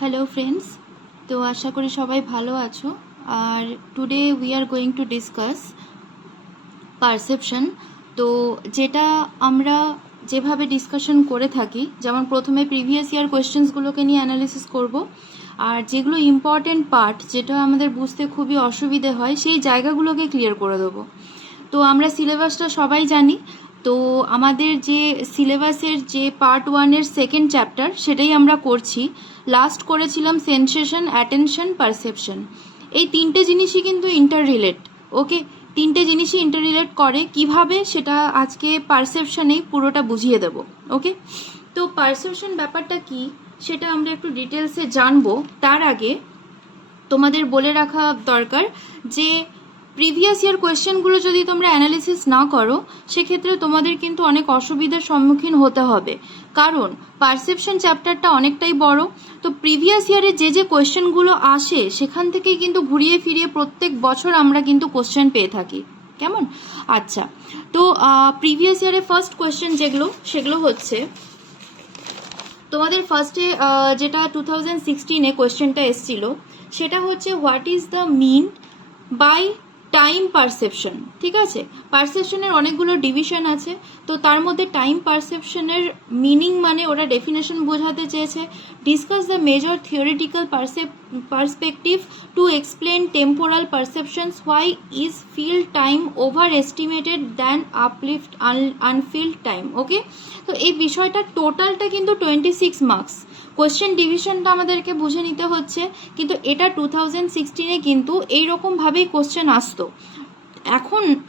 Hello friends, তো আশা করি সবাই ভালো আছো। আর today we are going to discuss perception. তো যেটা আমরা যেভাবে ডিসকাশন করে থাকি, যেমন প্রথমে প্রিভিয়াস ইয়ার কোয়েশ্চেন্সগুলোকে নিয়ে অ্যানালিসিস করব, আর যেগুলো ইম্পর্টেন্ট পার্ট যেটা আমাদের বুঝতে খুবই অসুবিধে হয় সেই জায়গাগুলোকে ক্লিয়ার করে দেবো। তো আমরা সিলেবাসটা সবাই জানি। তো আমাদের যে সিলেবাসের যে পার্ট 1-এর সেকেন্ড চ্যাপ্টার সেটাই আমরা করছি। লাস্ট করেছিলাম সেন্সেশন, অ্যাটেনশন, পারসেপশন। এই তিনটে জিনিসই কিন্তু ইন্টার রিলেট। ওকে, তিনটে জিনিসই ইন্টার রিলেট করে কিভাবে সেটা আজকে পারসেপশনেই পুরোটা বুঝিয়ে দেব। ওকে, তো পারসেপশন ব্যাপারটা কি সেটা আমরা একটু ডিটেলসে জানবো। তার আগে তোমাদের বলে রাখা দরকার যে প্রিভিয়াস ইয়ার কোয়েশ্চেনগুলো যদি তোমরা অ্যানালিসিস না করো সেক্ষেত্রে তোমাদের কিন্তু অনেক অসুবিধার সম্মুখীন হতে হবে, কারণ পারসেপশন চ্যাপ্টারটা অনেকটাই বড়। তো প্রিভিয়াস ইয়ারে যে যে কোয়েশ্চেনগুলো আসে সেখান থেকেই কিন্তু ঘুরিয়ে ফিরিয়ে প্রত্যেক বছর আমরা কিন্তু কোয়েশ্চেন পেয়ে থাকি। কেমন? আচ্ছা, তো প্রিভিয়াস ইয়ারে ফার্স্ট কোয়েশ্চেন সেগুলো হচ্ছে তোমাদের ফার্স্টে যেটা 2016-এ কোয়েশ্চেনটা এসেছিল সেটা হচ্ছে what is the mean by time perception. ঠিক আছে, পারসেপশনের অনেকগুলো ডিভিশন আছে, তো তার মধ্যে টাইম পারসেপশনের মিনিং মানে ওরা ডেফিনেশন বোঝাতে চেয়েছে discuss the major theoretical perspective to explain temporal perceptions, why is filled time over estimated than uplift unfilled time. Okay, তো এই বিষয়টা টোটালটা কিন্তু 26 মার্কস। কোয়েশ্চেন ডিভিশনটা আমাদেরকে বুঝে নিতে হচ্ছে, কিন্তু এটা 2016-এ কিন্তু এইরকমভাবেই কোয়েশ্চেন আসতো।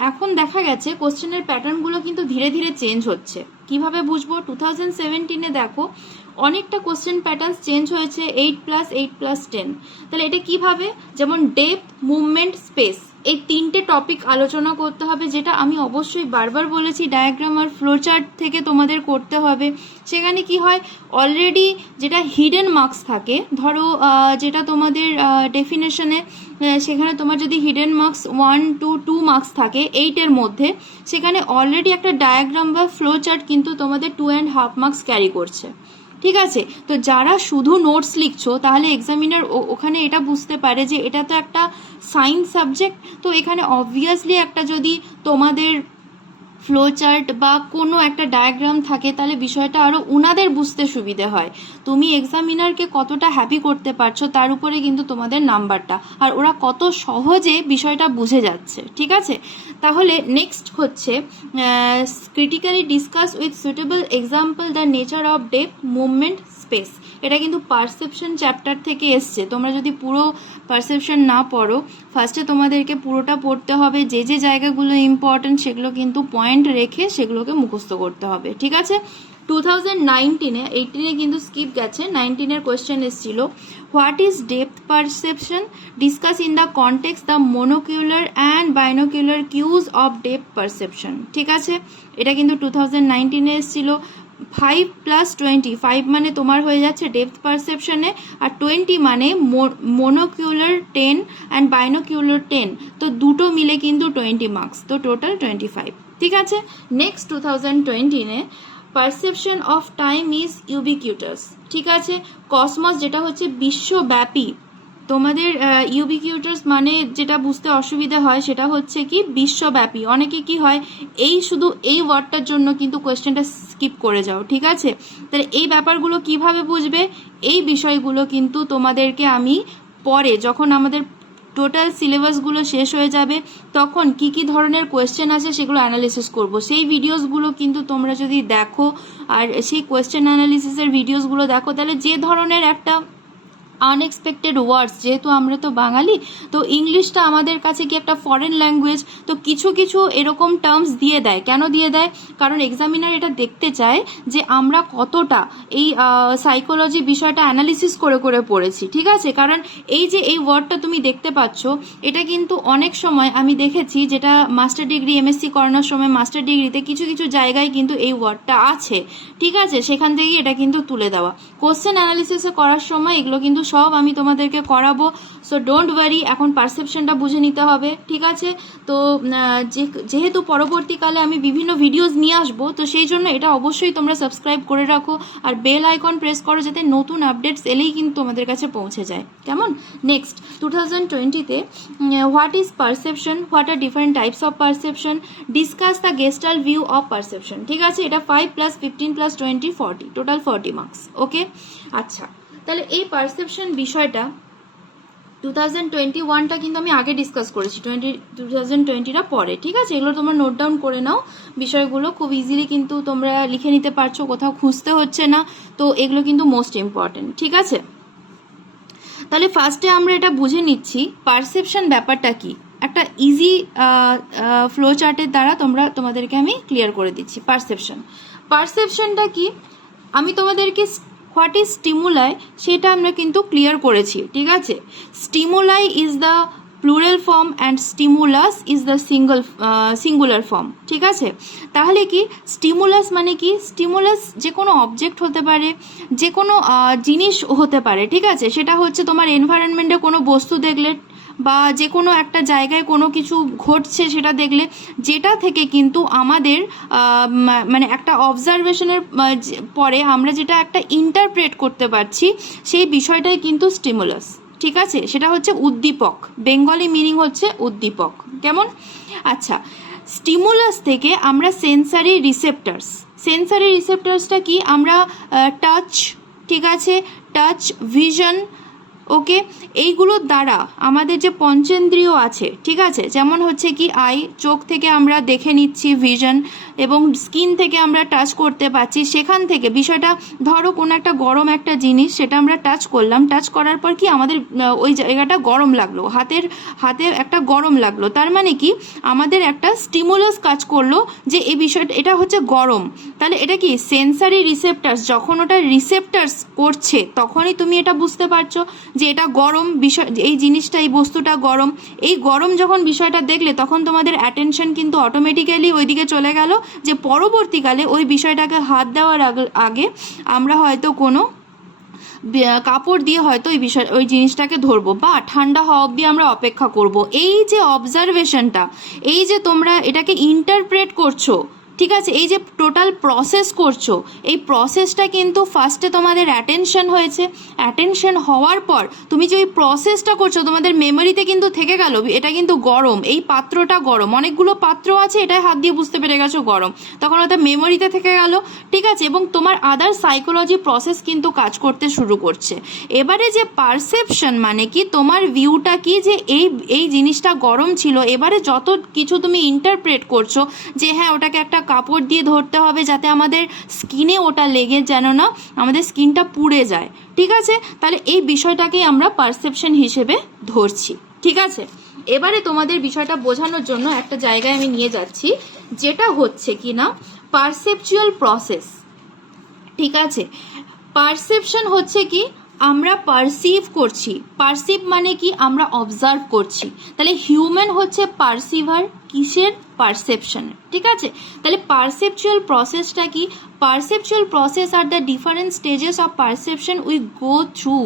এখন দেখা গেছে কোয়েশ্চেনের প্যাটার্নগুলো কিন্তু ধীরে ধীরে চেঞ্জ হচ্ছে। কিভাবে বুঝবো? 2017-এ দেখো অনেকটা কোয়েশ্চেন প্যাটার্ন চেঞ্জ হয়েছে, 8+8+10। তাহলে এটা কিভাবে? যেমন ডেপথ, মুভমেন্ট, স্পেস, এই তিনটে টপিক আলোচনা করতে হবে, যেটা আমি অবশ্যই বারবার বলেছি ডায়াগ্রাম আর ফ্লোচার্ট থেকে তোমাদের করতে হবে। সেখানে কি হয়, অলরেডি যেটা হিডেন মার্কস থাকে, ধরো যেটা তোমাদের ডেফিনেশনে সেখানে তোমার যদি হিডেন মার্কস 1 to 2 মার্কস থাকে 8-এর মধ্যে, সেখানে অলরেডি একটা ডায়াগ্রাম বা ফ্লো চার্ট কিন্তু তোমাদের 2.5 মার্কস ক্যারি করছে। ঠিক আছে, তো যারা শুধু নোটস লিখছো তাহলে এক্সামিনার ওখানে এটা বুঝতে পারে যে এটা তো একটা সায়েন্স সাবজেক্ট, তো এখানে অবভিয়াসলি একটা যদি তোমাদের ফ্লো চার্ট বা কোনো একটা ডায়াগ্রাম থাকে তাহলে বিষয়টা আরও উনাদের বুঝতে সুবিধে হয়। তুমি এক্সামিনারকে কতটা হ্যাপি করতে পারছো তার উপরে কিন্তু তোমাদের নাম্বারটা, আর ওরা কত সহজে বিষয়টা বুঝে যাচ্ছে। ঠিক আছে, তাহলে নেক্সট হচ্ছে critically discuss with suitable example the nature of depth, movement, space. এটা কিন্তু পারসেপশন চ্যাপ্টার থেকে এসছে। তোমরা যদি পুরো পারসেপশন না পড়ো, ফার্স্টে তোমাদেরকে পুরোটা পড়তে হবে, যে যে জায়গাগুলো ইম্পর্টেন্ট সেগুলো কিন্তু পয়েন্ট রেখে সেগুলোকে মুখস্থ করতে হবে। ঠিক আছে, 2019-এ 18-এ কিন্তু স্কিপ গেছে, 19-এর কোয়েশ্চেন এসেছিল what is depth perception, discuss in the context the monocular and binocular cues of depth perception. ঠিক আছে, এটা কিন্তু 2019-এ এসেছিল। 5+20, 5 মানে তোমার হয়ে যাচ্ছে ডেপথ পারসেপশনে, আর 20 মানে মোনোকিউলার 10 অ্যান্ড বাইনোকিউলার 10, তো দুটো মিলে কিন্তু 20 মার্কস, তো টোটাল 25। ঠিক আছে, নেক্সট 2020-এ perception of time is ubiquitous. ঠিক আছে, কসমস যেটা হচ্ছে বিশ্বব্যাপী। তোমাদের ইউবিকিউটাস মানে যেটা বুঝতে অসুবিধা হয় সেটা হচ্ছে কি বিশ্বব্যাপী। অনেকে কি হয় এই শুধু এই ওয়ার্ডটার জন্য কিন্তু কোয়েশ্চেনটা স্কিপ করে যাও। ঠিক আছে, তাহলে এই ব্যাপারগুলো কিভাবে বুঝবে, এই বিষয়গুলো কিন্তু তোমাদেরকে আমি পরে যখন আমাদের টোটাল সিলেবাসগুলো শেষ হয়ে যাবে তখন কি কি ধরনের কোয়েশ্চেন আছে সেগুলো অ্যানালিসিস করব। সেই ভিডিওসগুলো কিন্তু তোমরা যদি দেখো আর সেই কোয়েশ্চেন অ্যানালিসিসের ভিডিওসগুলো দেখো, তাহলে যে ধরনের একটা আনএক্সপেক্টেড ওয়ার্ডস, যেহেতু আমরা তো বাঙালি, তো ইংলিশটা আমাদের কাছে কি একটা ফরেন ল্যাঙ্গুয়েজ, তো কিছু কিছু এরকম টার্মস দিয়ে দেয়। কেন দিয়ে দেয়? কারণ এক্সামিনার এটা দেখতে চায় যে আমরা কতটা এই সাইকোলজি বিষয়টা অ্যানালিসিস করে করে পড়েছি। ঠিক আছে, কারণ এই যে এই ওয়ার্ডটা তুমি দেখতে পাচ্ছ, এটা কিন্তু অনেক সময় আমি দেখেছি যেটা মাস্টার ডিগ্রি এমএসসি করানোর সময় মাস্টার ডিগ্রিতে কিছু কিছু জায়গায় কিন্তু এই ওয়ার্ডটা আছে। ঠিক আছে, সেখান থেকেই এটা কিন্তু তুলে দেওয়া। কোশ্চেন অ্যানালিসিসে করার সময় এগুলো কিন্তু সব আমি তোমাদেরকে করাবো। সো ডোন্ট ওয়ারি, এখন পারসেপশনটা বুঝে নিতে হবে, ঠিক আছে? তো যেহেতু পরবর্তীকালে আমি বিভিন্ন ভিডিওস নিয়ে আসবো, তো সেই জন্য এটা অবশ্যই তোমরা সাবস্ক্রাইব করে রাখো আর বেল আইকন প্রেস করো, যাতে নতুন আপডেটস এলেই কিন্তু তোমাদের কাছে পৌঁছে যায়, কেমন? নেক্সট 2020-তে what is perception, what are different types of perception, discuss the Gestalt view of perception, ঠিক আছে? এটা 5 + 15 + 20 40, টোটাল 40 মার্কস, ওকে? আচ্ছা, তাহলে এই পারসেপশন বিষয়টা 2021টা কিন্তু আমি আগে ডিসকাস করেছি, 2020টা পরে, ঠিক আছে? এগুলো তোমরা নোট ডাউন করে নাও, বিষয়গুলো খুব ইজিলি কিন্তু তোমরা লিখে নিতে পারছো, কোথাও খুঁজতে হচ্ছে না, তো এগুলো কিন্তু মোস্ট ইম্পর্টেন্ট, ঠিক আছে? তাহলে ফার্স্টে আমরা এটা বুঝে নিচ্ছি পারসেপশন ব্যাপারটা কি, একটা ইজি ফ্লো চার্টের দ্বারা তোমাদেরকে আমি ক্লিয়ার করে দিচ্ছি। পারসেপশনটা কি, আমি তোমাদেরকে হোয়াট ইজ স্টিমুলাই সেটা আমরা কিন্তু ক্লিয়ার করেছি, ঠিক আছে? Stimuli is the plural form and stimulus is the singular form, ঠিক আছে? তাহলে কি স্টিমুলাস মানে কি? স্টিমুলাস যে কোনো অবজেক্ট হতে পারে, যে কোনো জিনিস হতে পারে, ঠিক আছে? সেটা হচ্ছে তোমার এনভায়রনমেন্টে কোনো বস্তু দেখলে বা যে কোনো একটা জায়গায় কোনো কিছু ঘটছে সেটা দেখলে, যেটা থেকে কিন্তু আমাদের মানে একটা অবজারভেশনের পরে আমরা যেটা একটা ইন্টারপ্রেট করতে পারছি, সেই বিষয়টাই কিন্তু স্টিমুলাস, ঠিক আছে? সেটা হচ্ছে উদ্দীপক, বেঙ্গলি মিনিং হচ্ছে উদ্দীপক, কেমন? আচ্ছা, স্টিমুলাস থেকে আমরা সেন্সারি রিসেপ্টার্সটা কি? আমরা টাচ, ঠিক আছে, টাচ, ভিশন, ওকে, এইগুলোর দ্বারা আমাদের যে পঞ্চেন্দ্রিয় আছে, ঠিক আছে, যেমন হচ্ছে কি আই, চোখ থেকে আমরা দেখে নিচ্ছি ভিশন, এবং স্কিন থেকে আমরা টাচ করতে পারছি, সেখান থেকে বিষয়টা ধরো কোনো একটা গরম একটা জিনিস, সেটা আমরা টাচ করলাম, টাচ করার পর কি আমাদের ওই জায়গাটা গরম লাগলো, হাতে একটা গরম লাগলো, তার মানে কি আমাদের একটা স্টিমুলাস কাজ করলো যে এই বিষয়টা, এটা হচ্ছে গরম, তাহলে এটা কি সেন্সারি রিসেপ্টার্স, যখন ওটা রিসেপ্টার্স করছে তখনই তুমি এটা বুঝতে পারছো যে এটা গরম বিষয়, এই জিনিসটা, এই বস্তুটা গরম। এই গরম যখন বিষয়টা দেখলে তখন তোমাদের অ্যাটেনশন কিন্তু অটোমেটিক্যালি ওইদিকে চলে গেল, যে পরবর্তীকালে ওই বিষয়টাকে হাত দেওয়ার আগে আমরা হয়তো কোনো কাপড় দিয়ে হয়তো ওই জিনিসটাকে ধরবো, বা ঠান্ডা হওয়া অবধি আমরা অপেক্ষা করব। এই যে অবজারভেশনটা, এই যে তোমরা এটাকে ইন্টারপ্রেট করছো, ঠিক আছে, এই যে টোটাল প্রসেস করছো, এই প্রসেসটা কিন্তু ফার্স্টে তোমাদের অ্যাটেনশন হয়েছে, অ্যাটেনশন হওয়ার পর তুমি যে ওই প্রসেসটা করছো তোমাদের মেমোরিতে কিন্তু থেকে গেল এটা কিন্তু গরম, এই পাত্রটা গরম, অনেকগুলো পাত্র আছে, এটাই হাত দিয়ে বুঝতে পেরে গেছো গরম, তখন ওটা মেমোরিতে থেকে গেল, ঠিক আছে? এবং তোমার আদার সাইকোলজি প্রসেস কিন্তু কাজ করতে শুরু করছে। এবারে যে পারসেপশন মানে কি, তোমার ভিউটা কি, যে এই জিনিসটা গরম ছিল, এবারে যত কিছু তুমি ইন্টারপ্রেট করছো যে হ্যাঁ ওটাকে একটা কাপড় দিয়ে ধরতে হবে যাতে আমাদের স্কিনে ওটা লেগে যেন না আমাদের স্কিনটা পুড়ে যায়, ঠিক আছে? তাহলে এই বিষয়টাকেই আমরা পারসেপশন হিসেবে ধরছি, ঠিক আছে? এবারে তোমাদের বিষয়টা বোঝানোর জন্য একটা জায়গায় আমি নিয়ে যাচ্ছি, যেটা হচ্ছে কি না পারসেপচুয়াল প্রসেস, ঠিক আছে? পারসেপশন হচ্ছে কি আমরা পারসিভ করছি, পারসিভ মানে কি আমরা অবজার্ভ করছি, তাহলে হিউম্যান হচ্ছে পারসিভার, কিসের? পারসেপশনের, ঠিক আছে? তাহলে পারসেপচুয়াল প্রসেসটা কি? Perceptual process are the different stages of perception we go through,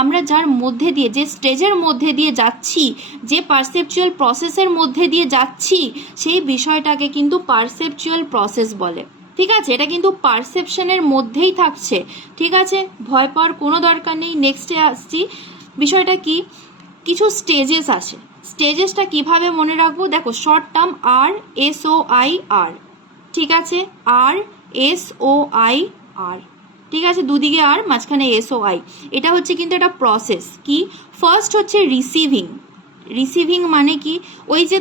আমরা যার মধ্যে দিয়ে, যে স্টেজের মধ্যে দিয়ে যাচ্ছি, যে পারসেপচুয়াল প্রসেসের মধ্যে দিয়ে যাচ্ছি, সেই বিষয়টাকে কিন্তু পারসেপচুয়াল প্রসেস বলে, ঠিক আছে? এটা কিন্তু পারসেপশনের মধ্যেই থাকছে, ঠিক আছে? ভয় পাওয়ার কোনো দরকার নেই। নেক্সটে আসছি, বিষয়টা কি, কিছু স্টেজেস আছে, স্টেজেসটা কিভাবে মনে রাখবো? দেখো, শর্ট টার্ম RSOIR, ঠিক আছে, RSOIR, ঠিক আছে, দুদিকে আর, মাঝখানে SOI, এটা হচ্ছে কিন্তু একটা প্রসেস। কি? ফার্স্ট হচ্ছে রিসিভিং মানে কি, ওই যে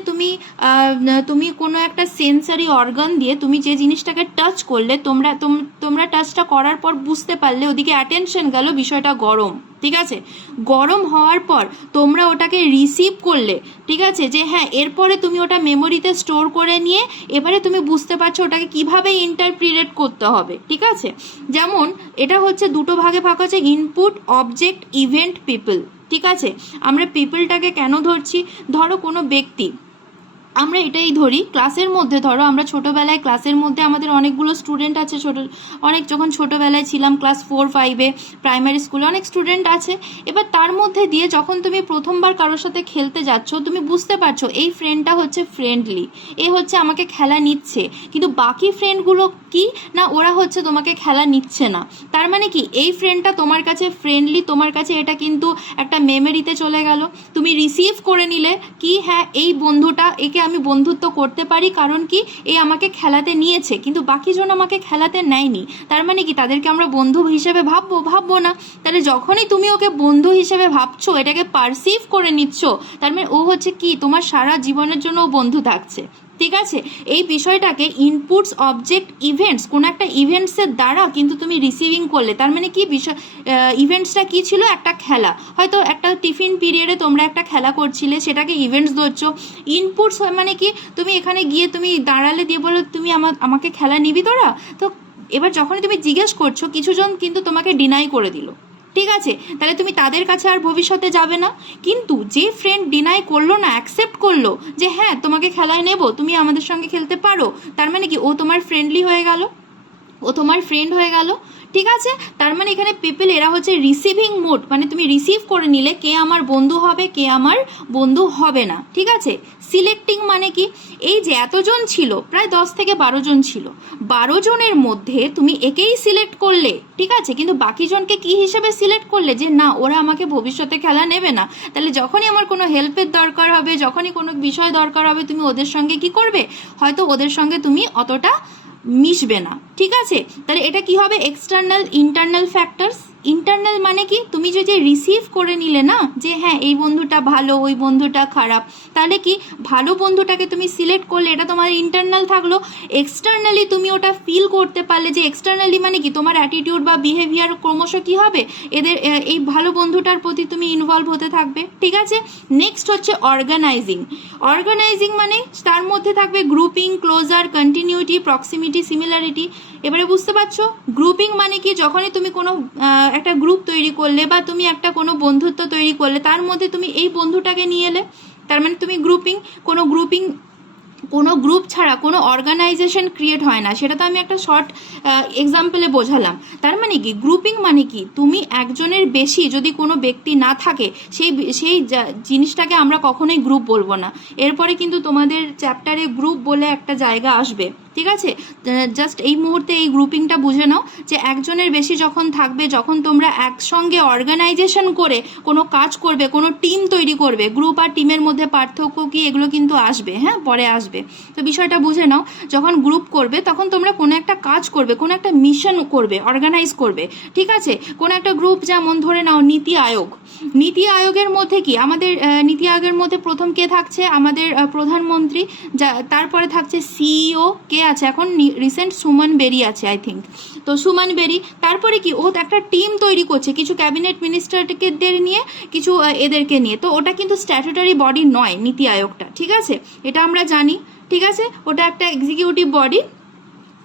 তুমি কোনো একটা সেন্সারি অর্গান দিয়ে তুমি যে জিনিসটাকে টাচ করলে, তোমরা টাচটা করার পর বুঝতে পারলে, ওদিকে অ্যাটেনশন গেল, বিষয়টা গরম, ঠিক আছে? গরম হওয়ার পর তোমরা ওটাকে রিসিভ করলে, ঠিক আছে, যে হ্যাঁ এরপরে তুমি ওটা মেমোরিতে স্টোর করে নিয়ে এবারে তুমি বুঝতে পারছো ওটাকে কিভাবে ইন্টারপ্রিটেট করতে হবে, ঠিক আছে? যেমন এটা হচ্ছে দুটো ভাগে ভাগ হচ্ছে, ইনপুট, অবজেক্ট, ইভেন্ট, পিপল, ঠিক আছে? আমরা পিপলটাকে কেন ধরছি? ধরো কোনো ব্যক্তি, আমরা এটাই ধরি, ক্লাসের মধ্যে ধরো আমরা ছোটোবেলায় ক্লাসের মধ্যে আমাদের অনেকগুলো স্টুডেন্ট আছে, অনেক যখন ছোটোবেলায় ছিলাম ক্লাস 4-5-এ প্রাইমারি স্কুলে অনেক স্টুডেন্ট আছে। এবার তার মধ্যে দিয়ে যখন তুমি প্রথমবার কারোর সাথে খেলতে যাচ্ছ, তুমি বুঝতে পারছো এই ফ্রেন্ডটা হচ্ছে ফ্রেন্ডলি, এ হচ্ছে আমাকে খেলা নিচ্ছে, কিন্তু বাকি ফ্রেন্ডগুলো কি না, ওরা হচ্ছে তোমাকে খেলা নিচ্ছে না। তার মানে কি এই ফ্রেন্ডটা তোমার কাছে ফ্রেন্ডলি, তোমার কাছে এটা কিন্তু একটা মেমোরিতে চলে গেল, তুমি রিসিভ করে নিলে কি হ্যাঁ এই বন্ধুটা, একে আমি বন্ধুত্ব করতে পারি, কারণ কি এই আমাকে খেলাতে নিয়েছে, কিন্তু বাকিজন আমাকে খেলাতে নেয়নি। তার মানে কি তাদেরকে আমরা বন্ধু হিসেবে ভাববো না। তাহলে যখনই তুমি ওকে বন্ধু হিসেবে ভাবছো, এটাকে পারসিভ করে নিচ্ছ, তার মানে ও হচ্ছে কি তোমার সারা জীবনের জন্য ও বন্ধু থাকছে। ঠিক আছে, এই বিষয়টাকে ইনপুটস অবজেক্ট ইভেন্টস, কোনো একটা ইভেন্টসের দ্বারা কিন্তু তুমি রিসিভিং করলে। তার মানে কি বিষয়, ইভেন্টসটা কি ছিল, একটা খেলা, হয়তো একটা টিফিন পিরিয়ডে তোমরা একটা খেলা করছিলে, সেটাকে ইভেন্টস ধরছো। ইনপুটস মানে কি, তুমি এখানে গিয়ে তুমি দাঁড়ালে দিয়ে বলো তুমি আমাকে খেলা নিবি তোরা, তো এবার যখনই তুমি জিজ্ঞেস করছো, কিছুজন কিন্তু তোমাকে ডিনাই করে দিল, ঠিক আছে, তাহলে তুমি তাদের কাছে আর ভবিষ্যতে যাবে না। কিন্তু যে ফ্রেন্ড ডিনাই করলো না, অ্যাকসেপ্ট করলো যে হ্যাঁ তোমাকে খেলায় নেব, তুমি আমাদের সঙ্গে খেলতে পারো, তার মানে কি ও তোমার ফ্রেন্ডলি হয়ে গেল, ও তোমার ফ্রেন্ড হয়ে গেল। ঠিক আছে, তার মানে এখানে পিপল এরা হচ্ছে রিসিভিং মোড, মানে তুমি রিসিভ করে নিলে কে আমার বন্ধু হবে, কে আমার বন্ধু হবে না। ঠিক আছে, সিলেক্টিং মানে কি, এই যে এতজন ছিল, প্রায় 10 থেকে 12 জন ছিল, 12 জনের মধ্যে তুমি একেই সিলেক্ট করলে, ঠিক আছে, কিন্তু বাকি জনকে কি হিসেবে সিলেক্ট করলে, যে না ওরা আমাকে ভবিষ্যতে খেলা নেবে না, তাহলে যখনই আমার কোনো হেল্পের দরকার হবে, যখনই কোনো বিষয় দরকার হবে, তুমি ওদের সঙ্গে কি করবে, হয়তো ওদের সঙ্গে তুমি অতটা মিশবে না। ঠিক আছে, তাহলে এটা কি হবে, এক্সটার্নাল ইন্টারনাল ফ্যাক্টরস। ইন্টারনাল মানে কি, তুমি যদি রিসিভ করে নিলে না যে হ্যাঁ এই বন্ধুটা ভালো, ওই বন্ধুটা খারাপ, তাহলে কি ভালো বন্ধুটাকে তুমি সিলেক্ট করলে, এটা তোমার ইন্টারনাল থাকলো। এক্সটার্নালি তুমি ওটা ফিল করতে পারলে, যে এক্সটার্নালি মানে কি তোমার অ্যাটিটিউড বা বিহেভিয়ার ক্রমশ কি হবে, এদের এই ভালো বন্ধুটার প্রতি তুমি ইনভলভ হতে থাকবে। ঠিক আছে, নেক্সট হচ্ছে অর্গানাইজিং। অর্গানাইজিং মানে তার মধ্যে থাকবে grouping, closure, continuity, proximity, similarity. এবারে বুঝতে পারছো, গ্রুপিং মানে কি, যখনই তুমি কোনো একটা গ্রুপ তৈরি করলে, বা তুমি একটা কোনো বন্ধুত্ব তৈরি করলে, তার মধ্যে তুমি এই বন্ধুটাকে নিয়ে এলে, তার মানে তুমি গ্রুপিং। কোনো গ্রুপ ছাড়া কোনো অর্গানাইজেশন ক্রিয়েট হয় না, সেটা তো আমি একটা শর্ট এক্সাম্পলে বোঝালাম। তার মানে কি গ্রুপিং মানে কি, তুমি একজনের বেশি যদি কোনো ব্যক্তি না থাকে, সেই জিনিসটাকে আমরা কখনোই গ্রুপ বলবো না। এরপরে কিন্তু তোমাদের চ্যাপ্টারে গ্রুপ বলে একটা জায়গা আসবে। ঠিক আছে, জাস্ট এই মুহূর্তে এই গ্রুপিংটা বুঝে নাও, যে একজনের বেশি যখন থাকবে, যখন তোমরা একসঙ্গে অর্গানাইজেশন করে কোনো কাজ করবে, কোনো টিম তৈরি করবে, গ্রুপ আর টিমের মধ্যে পার্থক্য কি, এগুলো কিন্তু আসবে, হ্যাঁ পরে আসবে। তো বিষয়টা বুঝে নাও, যখন গ্রুপ করবে তখন তোমরা কোনো একটা কাজ করবে, কোনো একটা মিশন করবে, অর্গানাইজ করবে। ঠিক আছে, কোনো একটা গ্রুপ, যেমন ধরে নাও নীতি আয়োগ। নীতি আয়োগের মধ্যে কি আমাদের নীতি আয়োগের মধ্যে প্রথম কে থাকছে, আমাদের প্রধানমন্ত্রী, তারপরে থাকছে সিইও, কে আছে এখন রিসেন্ট সুমন বেরি আছে আই থিঙ্ক, তো সুমন বেরি। তারপরে কি ও একটা টিম তৈরি করছে, কিছু ক্যাবিনেট মিনিস্টারদের নিয়ে, কিছু এদেরকে নিয়ে, তো ওটা কিন্তু স্ট্যাটুটারি বডি নয় নীতি আয়োগটা। ঠিক আছে, এটা আমরা জানি। ঠিক আছে, ওটা একটা এক্সিকিউটিভ বডি।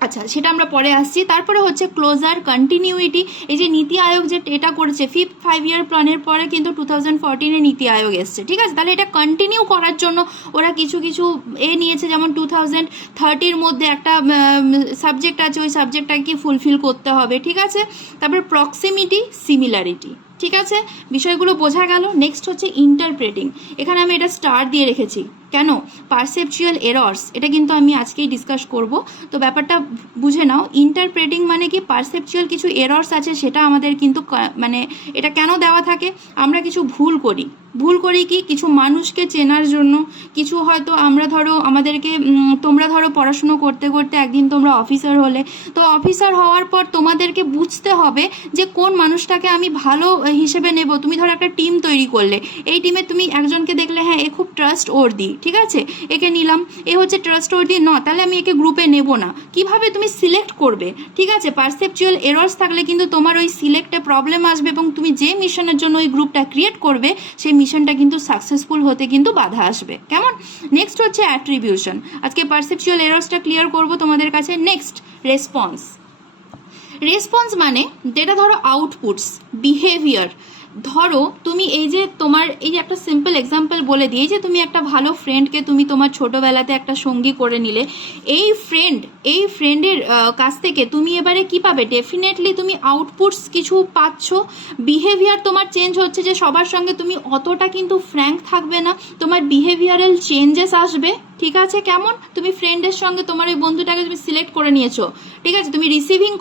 আচ্ছা, সেটা আমরা পরে আসছি। তারপরে হচ্ছে ক্লোজার, কন্টিনিউইটি। এই যে নীতি আয়োগ যে এটা করেছে 5th 5-year প্ল্যানের পরে কিন্তু 2014-এ নীতি আয়োগ এসছে। ঠিক আছে, তাহলে এটা কন্টিনিউ করার জন্য ওরা কিছু নিয়েছে, যেমন 2030-র মধ্যে একটা সাবজেক্ট আছে, ওই সাবজেক্টটাকে ফুলফিল করতে হবে। ঠিক আছে, তারপরে প্রক্সিমিটি, সিমিলারিটি। ঠিক আছে, বিষয়গুলো বোঝা গেল। নেক্সট হচ্ছে ইন্টারপ্রেটিং। এখানে আমি এটা স্টার দিয়ে রেখেছি কেন, পারসেপচুয়াল এরর্স, এটা কিন্তু আমি আজকেই ডিসকাস করব। তো ব্যাপারটা বুঝে নাও, ইন্টারপ্রেটিং মানে কি, পারসেপচুয়াল কিছু এরর্স আছে, সেটা আমাদের কিন্তু মানে এটা কেন দেওয়া থাকে, আমরা কিছু ভুল করি কি, কিছু মানুষকে চেনার জন্য, কিছু হয়তো আমরা ধরো আমাদেরকে তোমরা ধরো পড়াশুনো করতে করতে একদিন তোমরা অফিসার হলে, তো অফিসার হওয়ার পর তোমাদেরকে বুঝতে হবে যে কোন মানুষটাকে আমি ভালো হিসেবে নেব। তুমি ধরো একটা টিম তৈরি করলে, এই টিমে তুমি একজনকে দেখলে হ্যাঁ এ খুব ট্রাস্ট ওর্দি, ঠিক আছে, একে নিলাম, এ হচ্ছে ট্রাস্ট ওর্দি ন, তাহলে আমি একে গ্রুপে নেব না। কিভাবে তুমি সিলেক্ট করবে? ঠিক আছে, পারসেপচুয়াল এরর্স থাকলে কিন্তু তোমার ওই সিলেক্টে প্রবলেম আসবে, এবং তুমি যে মিশনের জন্য ওই গ্রুপটা ক্রিয়েট করবে, সেই মিশনটা কিন্তু সাকসেসফুল হতে কিন্তু বাধা আসবে। কেমন? নেক্সট হচ্ছে অ্যাট্রিবিউশন। আজকে পারসেপচুয়াল এরর্সটা ক্লিয়ার করব তোমাদের কাছে। নেক্সট রেসপন্স মানে যেটা ধরো আউটপুটস, বিহেভিয়ার, ধরো তুমি এই যে তোমার এই যে একটা সিম্পল এক্সাম্পল বলে দিই, যে তুমি একটা ভালো ফ্রেন্ডকে তুমি তোমার ছোটবেলাতে একটা সঙ্গী করে নিলে, এই ফ্রেন্ডের কাছ থেকে তুমি এবারে কি পাবে, ডেফিনেটলি তুমি আউটপুটস কিছু পাচ্ছ, বিহেভিয়ার তোমার চেঞ্জ হচ্ছে, যে সবার সঙ্গে তুমি অতটা কিন্তু ফ্র্যাঙ্ক থাকবে না, তোমার বিহেভিয়ারাল চেঞ্জেস আসবে। ঠিক আছে, কেমন, তুমি ফ্রেন্ডের সঙ্গে তোমার ওই বন্ধুটাকে তুমি সিলেক্ট করে নিয়েছো, ঠিক আছে, তুমি রিসিভিং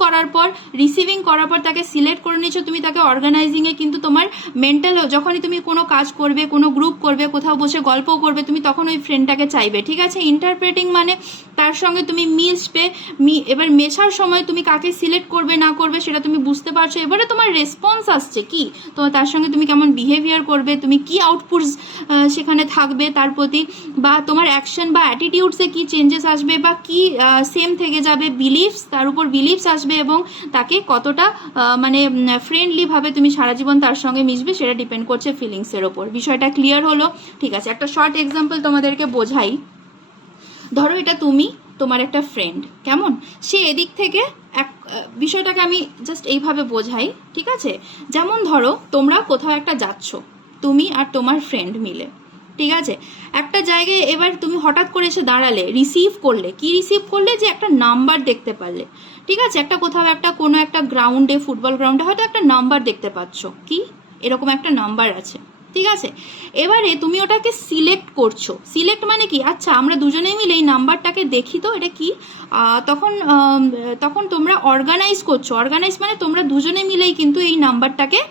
করার পর তাকে সিলেক্ট করে নিয়েছো, তুমি তাকে অর্গানাইজিংয়ে কিন্তু তোমার মেন্টাল, যখনই তুমি কোনো কাজ করবে, কোনো গ্রুপ করবে, কোথাও বসে গল্প করবে, তুমি তখন ওই ফ্রেন্ডটাকে চাইবে। ঠিক আছে, ইন্টারপ্রেটিং মানে তার সঙ্গে তুমি মিশবে, এবার মেশার সময় তুমি কাকে সিলেক্ট করবে না করবে সেটা তুমি বুঝতে পারছো, এবারে তোমার রেসপন্স আসছে কি, তো তার সঙ্গে তুমি কেমন বিহেভিয়ার করবে, তুমি কি আউটপুটস সেখানে থাকবে তার প্রতি, বা তোমার অ্যাকশন বা অ্যাটিটিউডসে কি চেঞ্জেস আসবে, বা কি সেম থেকে যাবে, বিলিফস, তার উপর বিলিফস আসবে, এবং তাকে কতটা মানে ফ্রেন্ডলিভাবে তুমি সারা জীবন তার সঙ্গে মিশবে, সেটা ডিপেন্ড করছে ফিলিংসের ওপর। বিষয়টা ক্লিয়ার হলো? ঠিক আছে, একটা শর্ট এক্সাম্পল তোমাদেরকে বোঝাই। ধরো এটা তুমি, তোমার একটা ফ্রেন্ড, কেমন, সে এদিক থেকে বিষয়টাকে আমি জাস্ট এইভাবে বোঝাই, ঠিক আছে, যেমন ধরো তোমরা কোথাও একটা যাচ্ছ, তুমি আর তোমার ফ্রেন্ড মিলে, ঠিক আছে, একটা জায়গায়, এবার তুমি হঠাৎ করে এসে দাঁড়ালে, রিসিভ করলে, কি রিসিভ করলে, যে একটা নাম্বার দেখতে পারলে, ঠিক আছে, একটা কোথাও একটা কোনো একটা গ্রাউন্ডে, ফুটবল গ্রাউন্ডে হয়তো একটা নাম্বার দেখতে পাচ্ছ, কি এরকম একটা নাম্বার আছে, ঠিক আছে, এবারে তুমি ওটাকে সিলেক্ট করছো, সিলেক্ট মানে কি, আচ্ছা আমরা দুজনেই মিলে এই নাম্বারটাকে দেখি তো এটা কি, তখন তোমরা অর্গানাইজ করছো, অর্গানাইজ মানে তোমরা দুজনে মিলেই কিন্তু এই নাম্বারটাকে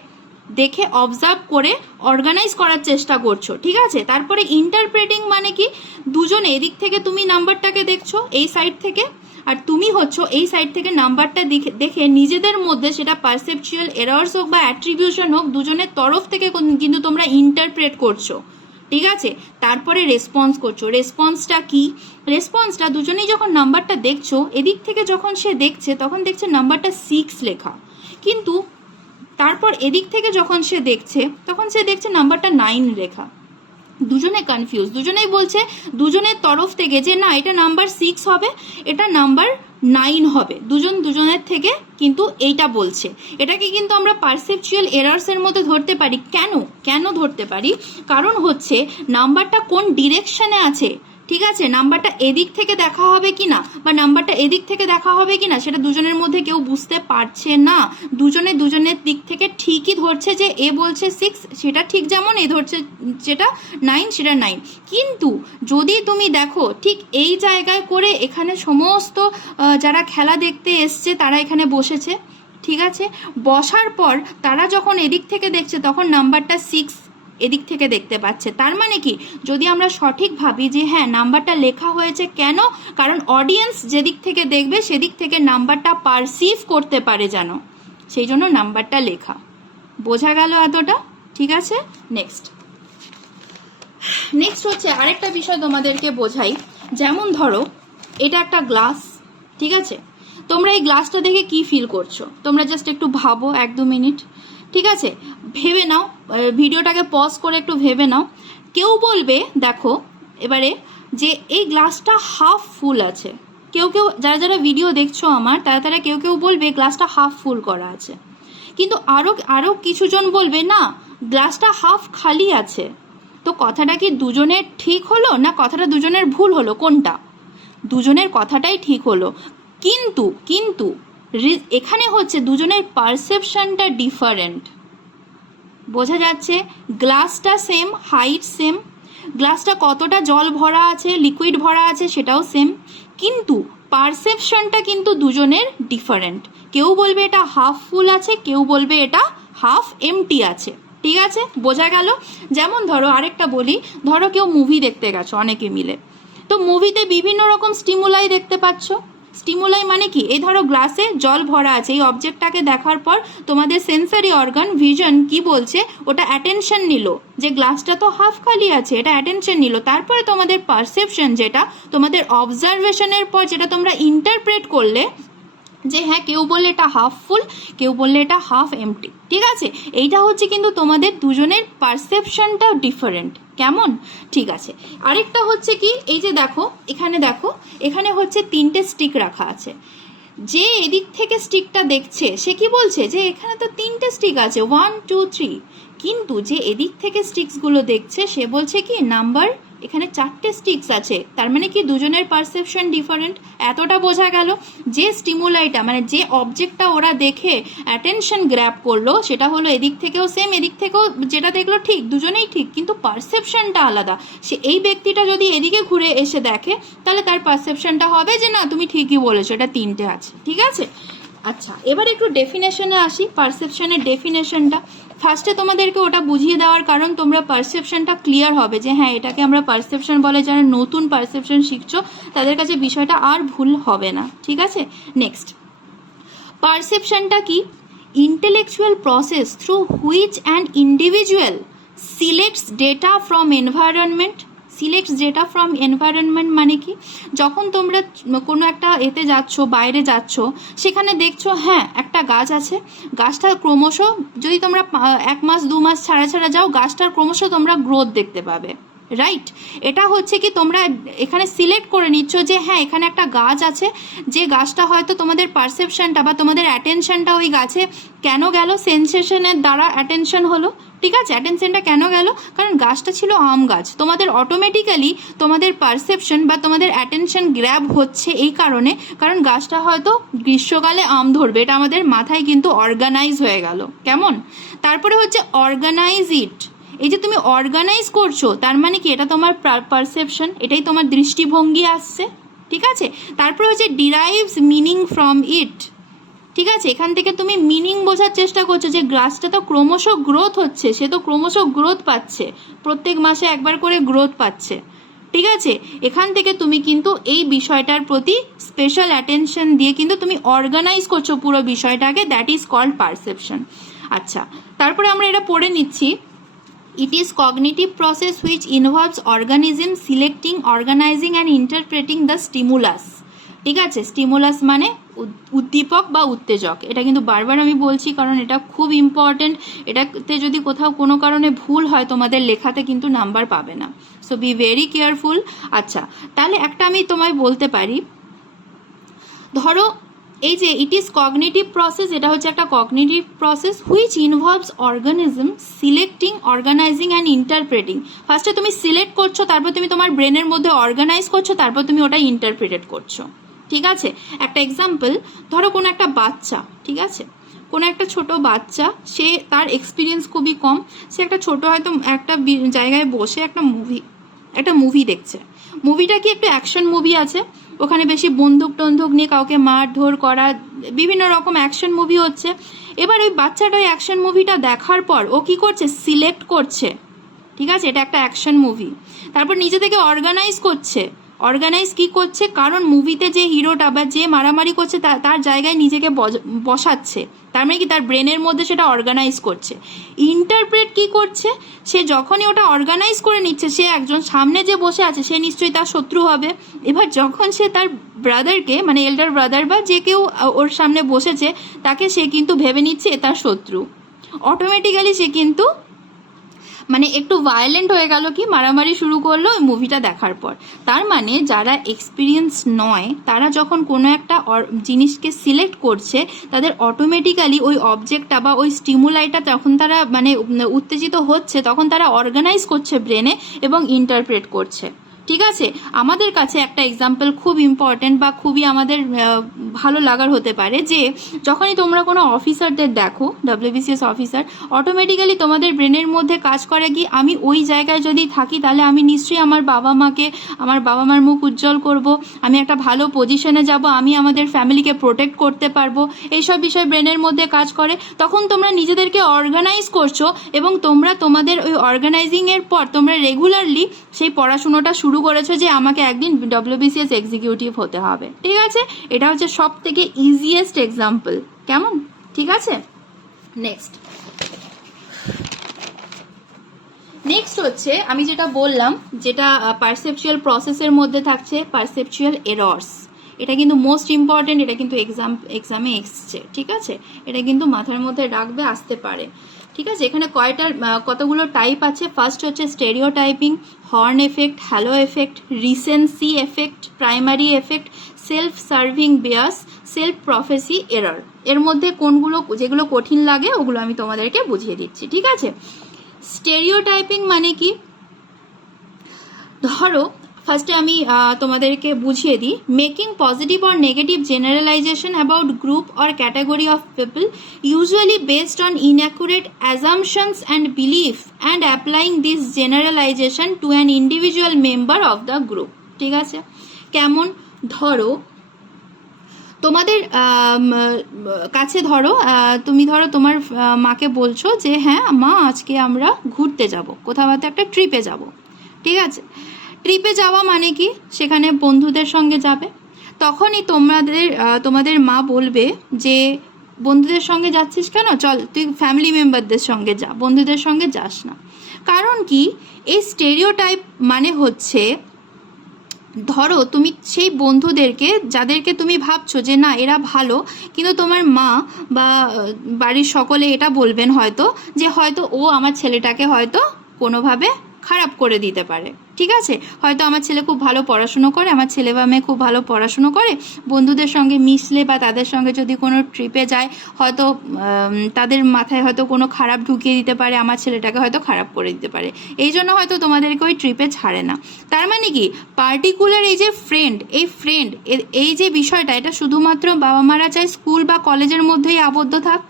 দেখে অবজার্ভ করে অর্গানাইজ করার চেষ্টা করছো, ঠিক আছে, তারপরে ইন্টারপ্রেটিং মানে কি, দুজনে এদিক থেকে তুমি নাম্বারটাকে দেখছো এই সাইড থেকে, আর তুমি হচ্ছ এই সাইড থেকে নাম্বারটা দেখে নিজেদের মধ্যে, সেটা পারসেপচুয়াল এরার্স হোক বা অ্যাট্রিবিউশন হোক, দুজনের তরফ থেকে কিন্তু তোমরা ইন্টারপ্রেট করছো, ঠিক আছে, তারপরে রেসপন্স করছো। রেসপন্সটা কি, রেসপন্সটা দুজনেই যখন নাম্বারটা দেখছো, এদিক থেকে যখন সে দেখছে তখন দেখছে নাম্বারটা 6 লেখা, কিন্তু তারপর এদিক থেকে যখন সে দেখছে তখন সে দেখছে নাম্বারটা 9 লেখা, দুজনে কনফিউজ, দুজনেই বলছে দুজনের তরফ থেকে যে না এটা নাম্বার 6 হবে, এটা নাম্বার 9 হবে, দুজনের থেকে কিন্তু এইটা বলছে, এটাকে কিন্তু আমরা পারসেপচুয়াল এরার্স এর মধ্যে ধরতে পারি। কেন ধরতে পারি, কারণ হচ্ছে নাম্বারটা কোন ডিরেকশনে আছে, ঠিক আছে, নাম্বারটা এদিক থেকে দেখা হবে কিনা বা নাম্বারটা এদিক থেকে দেখা হবে কিনা সেটা দুজনের মধ্যে কেউ বুঝতে পারছে না, দুজনের দিক থেকে ঠিকই ধরছে, যে এ বলছে 6 সেটা ঠিক, যেমন এ ধরছে যেটা 9 সেটা 9, কিন্তু যদি তুমি দেখো ঠিক এই জায়গায় করে এখানে সমস্ত যারা খেলা দেখতে এসছে তারা এখানে বসেছে, ঠিক আছে, বসার পর তারা যখন এদিক থেকে দেখছে তখন নাম্বারটা 6 এদিক থেকে দেখতে পাচ্ছে, তার মানে কি, যদি আমরা সঠিক ভাবি যে হ্যাঁ নাম্বারটা লেখা হয়েছে কেন, কারণ অডিয়েন্স যেদিক থেকে দেখবে সেদিক থেকে নাম্বারটা পারসিভ করতে পারে যেন, সেই জন্য নাম্বারটা লেখা। বোঝা গেল এতটা? ঠিক আছে, নেক্সট হচ্ছে আরেকটা বিষয় তোমাদেরকে বোঝাই, যেমন ধরো এটা একটা গ্লাস, ঠিক আছে, তোমরা এই গ্লাসটা দেখে কি ফিল করছো, তোমরা জাস্ট একটু ভাবো 1-2 মিনিট, ঠিক আছে, ভেবে নাও, ভিডিওটাকে পজ করে একটু ভেবে নাও। কেউ বলবে, দেখো এবারে, যে এই গ্লাসটা হাফ ফুল আছে, কেউ যারা ভিডিও দেখছো আমার, তারা কেউ বলবে গ্লাসটা হাফ ফুল করা আছে, কিন্তু আরো কিছুজন বলবে না গ্লাসটা হাফ খালি আছে। তো কথাটা কি দুজনের ঠিক হলো না কথাটা দুজনের ভুল হলো, কোনটা? দুজনের কথাটাই ঠিক হলো, কিন্তু এখানে হচ্ছে দুজনের পারসেপশনটা ডিফারেন্ট। বোঝা যাচ্ছে? গ্লাসটা সেম, হাইট সেম, গ্লাসটা কতটা জল ভরা আছে, লিকুইড ভরা আছে সেটাও সেম, কিন্তু পারসেপশনটা কিন্তু দুজনের ডিফারেন্ট। কেউ বলবে এটা হাফ ফুল আছে, কেউ বলবে এটা হাফ এমটি আছে, ঠিক আছে, বোঝা গেল? যেমন ধরো আরেকটা বলি, ধরো কেউ মুভি দেখতে গেছো অনেকে মিলে, তো মুভিতে বিভিন্ন রকম স্টিমুলাই দেখতে পাচ্ছ। স্টিমুলাই মানে কি, এই ধরো গ্লাসে জল ভরা আছে, এই অবজেক্টটাকে দেখার পর তোমাদের সেন্সরি অর্গান ভিশন কি বলছে, ওটা অ্যাটেনশন নিল যে গ্লাসটা তো হাফ খালি আছে, এটা অ্যাটেনশন নিল, তারপরে তোমাদের পারসেপশন, যেটা তোমাদের অবজারভেশনের পর যেটা তোমরা ইন্টারপ্রেট করলে, যে হ্যাঁ কেউ বললে এটা হাফ ফুল, কেউ বললে এটা হাফ এমটি, ঠিক আছে, এইটা হচ্ছে কিন্তু তোমাদের দুজনের পারসেপশনটা ডিফারেন্ট। কেমন? ঠিক আছে। আরেকটা হচ্ছে কি, এই যে দেখো এখানে হচ্ছে 3টে স্টিক রাখা আছে, যে এদিক থেকে স্টিকটা দেখছে সে কি বলছে যে এখানে তো 3টে স্টিক আছে, 1 2 3, কিন্তু যে এদিক থেকে স্টিক্সগুলো দেখছে সে বলছে কি নাম্বার এখানে 4টে স্টিক্স আছে। তার মানে কি দুজনের পারসেপশন ডিফারেন্ট। এতটা বোঝা গেল যে স্টিমুলাইটা মানে যে অবজেক্টটা ওরা দেখে অ্যাটেনশন গ্র্যাব করলো সেটা হলো এদিক থেকেও সেম, এদিক থেকেও যেটা দেখলো ঠিক, দুজনেই ঠিক, কিন্তু পারসেপশনটা আলাদা। সে এই ব্যক্তিটা যদি এদিকে ঘুরে এসে দেখে তাহলে তার পারসেপশনটা হবে যে না তুমি ঠিকই বলেছো, এটা 3টে আছে। ঠিক আছে, আচ্ছা এবার একটু ডেফিনেশনে আসি, পারসেপশনের ডেফিনেশনটা। ফার্স্টে তোমাদেরকে ওটা বুঝিয়ে দেওয়ার কারণ তোমরা পারসেপশনটা ক্লিয়ার হবে যে হ্যাঁ এটাকে আমরা পারসেপশন বলে। যারা নতুন পারসেপশন শিখছো তাদের কাছে বিষয়টা আর ভুল হবে না। ঠিক আছে, নেক্সট, পারসেপশনটা কি? Intellectual process through which an individual সিলেক্টস data from environment. সিলেক্টস data from environment মানে কি? যখন তোমরা কোনো একটা এতে যাচ্ছ, বাইরে যাচ্ছ, সেখানে দেখছো হ্যাঁ একটা গাছ আছে, গাছটা ক্রমশ যদি তোমরা 1 মাস 2 মাস ছাড়া ছাড়া যাও গাছটার ক্রমশ তোমরা গ্রোথ দেখতে পাবে, রাইট? এটা হচ্ছে কি তোমরা এখানে সিলেক্ট করে নিচ্ছ যে হ্যাঁ এখানে একটা গাছ আছে, যে গাছটা হয়তো তোমাদের পারসেপশনটা বা তোমাদের অ্যাটেনশনটা ওই গাছে কেন গেল, সেন্সেশনের দ্বারা অ্যাটেনশন হলো। ঠিক আছে, অ্যাটেনশনটা কেন গেল? কারণ গাছটা ছিল আম গাছ। তোমাদের অটোমেটিক্যালি তোমাদের পারসেপশন বা তোমাদের অ্যাটেনশন গ্র্যাব হচ্ছে এই কারণে, কারণ গাছটা হয়তো গ্রীষ্মকালে আম ধরবে, এটা আমাদের মাথায় কিন্তু অর্গানাইজ হয়ে গেল। কেমন? তারপরে হচ্ছে অর্গানাইজ ইট। এই যে তুমি অর্গানাইজ করছো তার মানে কি এটা তোমার পারসেপশন, এটাই তোমার দৃষ্টিভঙ্গি আসছে। ঠিক আছে, তারপরে হচ্ছে ডিরাইভস মিনিং ফ্রম ইট। ঠিক আছে, এখান থেকে তুমি মিনিং বোঝার চেষ্টা করছো যে গাছটা তো ক্রমশ গ্রোথ হচ্ছে, সে তো ক্রমশ গ্রোথ পাচ্ছে, প্রত্যেক মাসে একবার করে গ্রোথ পাচ্ছে। ঠিক আছে, এখান থেকে তুমি কিন্তু এই বিষয়টার প্রতি স্পেশাল অ্যাটেনশন দিয়ে কিন্তু তুমি অর্গানাইজ করছো পুরো বিষয়টাকে, দ্যাট ইজ কল্ড পারসেপশন। আচ্ছা, তারপরে আমরা এটা পড়ে নিচ্ছি। It is cognitive process which involves organism selecting, organizing and interpreting the stimulus. ঠিক আছে, স্টিমুলাস মানে উদ্দীপক বা উত্তেজক। এটা কিন্তু বারবার আমি বলছি কারণ এটা খুব ইম্পর্টেন্ট। এটাতে যদি কোথাও কোনো কারণে ভুল হয় তোমাদের লেখাতে কিন্তু নাম্বার পাবে না, সো বি ভেরি কেয়ারফুল। আচ্ছা, তাহলে একটা আমি তোমায় বলতে পারি, ধরো এই যে ইট ইজ কগনিটিভ প্রসেস, এটা হচ্ছে একটা cognitive process which involves organism selecting, organising and interpreting. ফার্স্টে তুমি সিলেক্ট করছো, তারপর তুমি তোমার ব্রেনের মধ্যে অর্গানাইজ করছো, তারপর তুমি ওটা ইন্টারপ্রেটেড করছো। ঠিক আছে, একটা এক্সাম্পল, ধরো কোনো একটা বাচ্চা, ঠিক আছে, কোনো একটা ছোট বাচ্চা, সে তার এক্সপিরিয়েন্স খুবই কম, সে একটা ছোট হয়তো একটা জায়গায় বসে একটা মুভি দেখছে। মুভিটা কি একটু অ্যাকশন মুভি আছে, ওখানে বেশি বন্দুক টন্দুক নিয়ে কাউকে মারধর করা, বিভিন্ন রকম অ্যাকশন মুভি হচ্ছে। এবার ওই বাচ্চাটা ওই অ্যাকশন মুভিটা দেখার পর ও কি করছে, সিলেক্ট করছে। ঠিক আছে, এটা একটা অ্যাকশন মুভি। তারপর নিজে থেকে অর্গানাইজ করছে। অর্গানাইজ কি করছে, কারণ মুভিতে যে হিরোটা বা যে মারামারি করছে তার জায়গায় নিজেকে বসাচ্ছে, তার মানে কি তার ব্রেনের মধ্যে সেটা অর্গানাইজ করছে। ইন্টারপ্রেট কি করছে, সে যখনই ওটা অর্গানাইজ করে নিচ্ছে, সে একজন সামনে যে বসে আছে সে নিশ্চয়ই তার শত্রু হবে। এবার যখন সে তার ব্রাদারকে, মানে এল্ডার ব্রাদার বা যে কেউ ওর সামনে বসেছে তাকে সে কিন্তু ভেবে নিচ্ছে তার শত্রু, অটোমেটিক্যালি সে কিন্তু মানে একটু ভায়োলেন্ট হয়ে গেল, কি মারামারি শুরু করলো ওই মুভিটা দেখার পর। তার মানে যারা এক্সপিরিয়েন্স নয় তারা যখন কোনো একটা জিনিসকে সিলেক্ট করছে তাদের অটোমেটিক্যালি ওই অবজেক্টটা বা ওই স্টিমুলাইটা যখন তারা মানে উত্তেজিত হচ্ছে তখন তারা অর্গানাইজ করছে ব্রেনে এবং ইন্টারপ্রেট করছে। ঠিক আছে, আমাদের কাছে একটা এক্সাম্পল খুব ইম্পর্টেন্ট বা খুবই আমাদের ভালো লাগার হতে পারে যে যখনই তোমরা কোনো অফিসারদের দেখো, WBCS অফিসার, অটোমেটিক্যালি তোমাদের ব্রেনের মধ্যে কাজ করে কি আমি ওই জায়গায় যদি থাকি তাহলে আমি নিশ্চয়ই আমার বাবা মার মুখ উজ্জ্বল করব, আমি একটা ভালো পজিশনে যাব, আমি আমাদের ফ্যামিলিকে প্রোটেক্ট করতে পারবো, এইসব বিষয় ব্রেনের মধ্যে কাজ করে। তখন তোমরা নিজেদেরকে অর্গানাইজ করছো এবং তোমরা তোমাদের ওই অর্গানাইজিংয়ের পর তোমরা রেগুলারলি সেই পড়াশুনোটা শুরু করেছো যে আমাকে একদিন WBCS এক্সিকিউটিভ হতে হবে। ঠিক আছে, এটা হচ্ছে সব থেকে ইজিয়েস্ট এক্সাম্পল। কেমন? ঠিক আছে, নেক্সট হচ্ছে আমি যেটা বললাম, যেটা পারসেপচুয়াল প্রসেসের মধ্যে থাকছে পারসেপচুয়াল এরর্স। এটা কিন্তু মোস্ট ইম্পর্টেন্ট, এটা কিন্তু এক্সামে এসছে। ঠিক আছে, এটা কিন্তু মাথার মধ্যে রাখবে, আসতে পারে। ঠিক আছে, এখানে কতগুলো টাইপ আছে। ফার্স্ট হচ্ছে stereotyping, horn effect, halo effect, recency effect, primary effect, self serving bias, self prophecy error. এর মধ্যে কোনগুলো, যেগুলো কঠিন লাগে ওগুলো আমি তোমাদেরকে বুঝিয়ে দিচ্ছি। ঠিক আছে, স্টেরিও টাইপিং মানে কি, ধরো ফার্স্টে আমি তোমাদেরকে বুঝিয়ে দিই। Making positive or negative generalization about group or category of people usually based on inaccurate assumptions and belief and applying this generalization to an individual member of the group. ঠিক আছে, কেমন, ধরো তোমাদের কাছে ধরো তুমি ধরো তোমার মাকে বলছো যে হ্যাঁ মা আজকে আমরা ঘুরতে যাব, কোথাও হয়তো একটা ট্রিপে যাব। ঠিক আছে, ট্রিপে যাওয়া মানে কি, সেখানে বন্ধুদের সঙ্গে যাবে। তখনই তোমাদের মা বলবে যে বন্ধুদের সঙ্গে যাচ্ছিস কেন, চল তুই ফ্যামিলি মেম্বারদের সঙ্গে যা, বন্ধুদের সঙ্গে যাস না। কারণ কি, এই স্টেরিওটাইপ মানে হচ্ছে, ধরো তুমি সেই বন্ধুদেরকে, যাদেরকে তুমি ভাবছো যে না এরা ভালো, কিন্তু তোমার মা বা বাড়ির সকলে এটা বলবেন হয়তো যে হয়তো ও আমার ছেলেটাকে হয়তো কোনোভাবে খারাপ করে দিতে পারে। ঠিক আছে, হয়তো আমার ছেলে খুব ভালো পড়াশুনো করে, আমার ছেলে বা মেয়ে খুব ভালো পড়াশুনো করে, বন্ধুদের সঙ্গে মিশলে বা তাদের সঙ্গে যদি কোনো ট্রিপে যায় হয়তো তাদের মাথায় হয়তো কোনো খারাপ ঢুকিয়ে দিতে পারে, আমার ছেলেটাকে হয়তো খারাপ করে দিতে পারে, এই জন্য হয়তো তোমাদেরকে ওই ট্রিপে ছাড়ে না। তার মানে কি, পার্টিকুলার এই যে এই যে বিষয়টা, এটা শুধুমাত্র বাবা মারা চায় স্কুল বা কলেজের মধ্যেই আবদ্ধ থাক,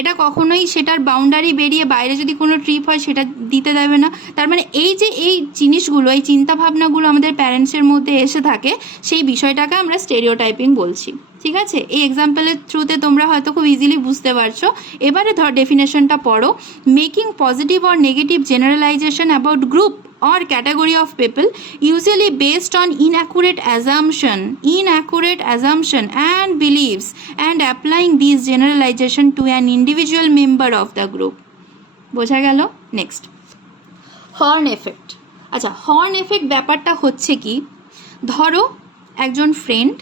এটা কখনোই সেটার বাউন্ডারি বেরিয়ে বাইরে যদি কোনো ট্রিপ হয় সেটা দিতে দেবে না। তার মানে এই যে এই জিনিসগুলো, এই চিন্তাভাবনাগুলো আমাদের প্যারেন্টসের মধ্যে এসে থাকে, সেই বিষয়টাকে আমরা স্টেরিওটাইপিং বলছি। ঠিক আছে, এই এক্সাম্পলের থ্রুতে তোমরা হয়তো খুব ইজিলি বুঝতে পারছো। এবারে ধর ডেফিনেশনটা পড়ো। Making positive or negative generalization about group or category of people usually based on inaccurate assumption and beliefs and applying these generalization to an individual member of the group. বোঝা গেল? Next, horn effect. আচ্ছা, horn effect ব্যাপারটা হচ্ছে কি, ধরো একজন friend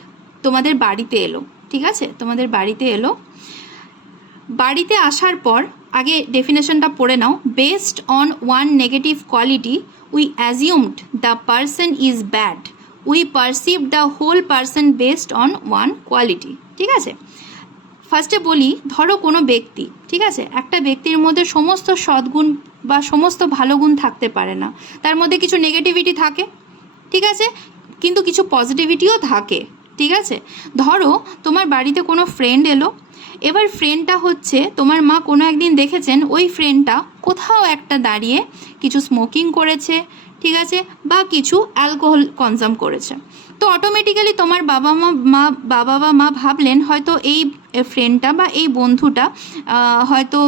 তোমাদের বাড়িতে এলো। ঠিক আছে, তোমাদের বাড়িতে এলো, বাড়িতে আসার পর আগে ডেফিনেশনটা পড়ে নাও। Based on one negative quality we assumed the person is bad, we perceived the whole person based on one quality. ঠিক আছে, ফার্স্টে বলি, ধরো কোনো ব্যক্তি, ঠিক আছে, একটা ব্যক্তির মধ্যে সমস্ত সদ্গুণ বা সমস্ত ভালো গুণ থাকতে পারে না, তার মধ্যে কিছু নেগেটিভিটি থাকে। ঠিক আছে, কিন্তু কিছু পজিটিভিটিও থাকে। ঠিক আছে, ধরো তোমার বাড়িতে কোনো ফ্রেন্ড এলো, এবার ফ্রেন্ডটা হচ্ছে, তোমার মা কোনো একদিন দেখেছেন ওই ফ্রেন্ডটা কোথাও একটা দাঁড়িয়ে কিছু স্মোকিং করেছে, ঠিক আছে, বা কিছু অ্যালকোহল কনজাম করেছে। তো অটোমেটিক্যালি তোমার বাবা বা মা ভাবলেন হয়তো এই ফ্রেন্ডটা বা এই বন্ধুটা হয়তো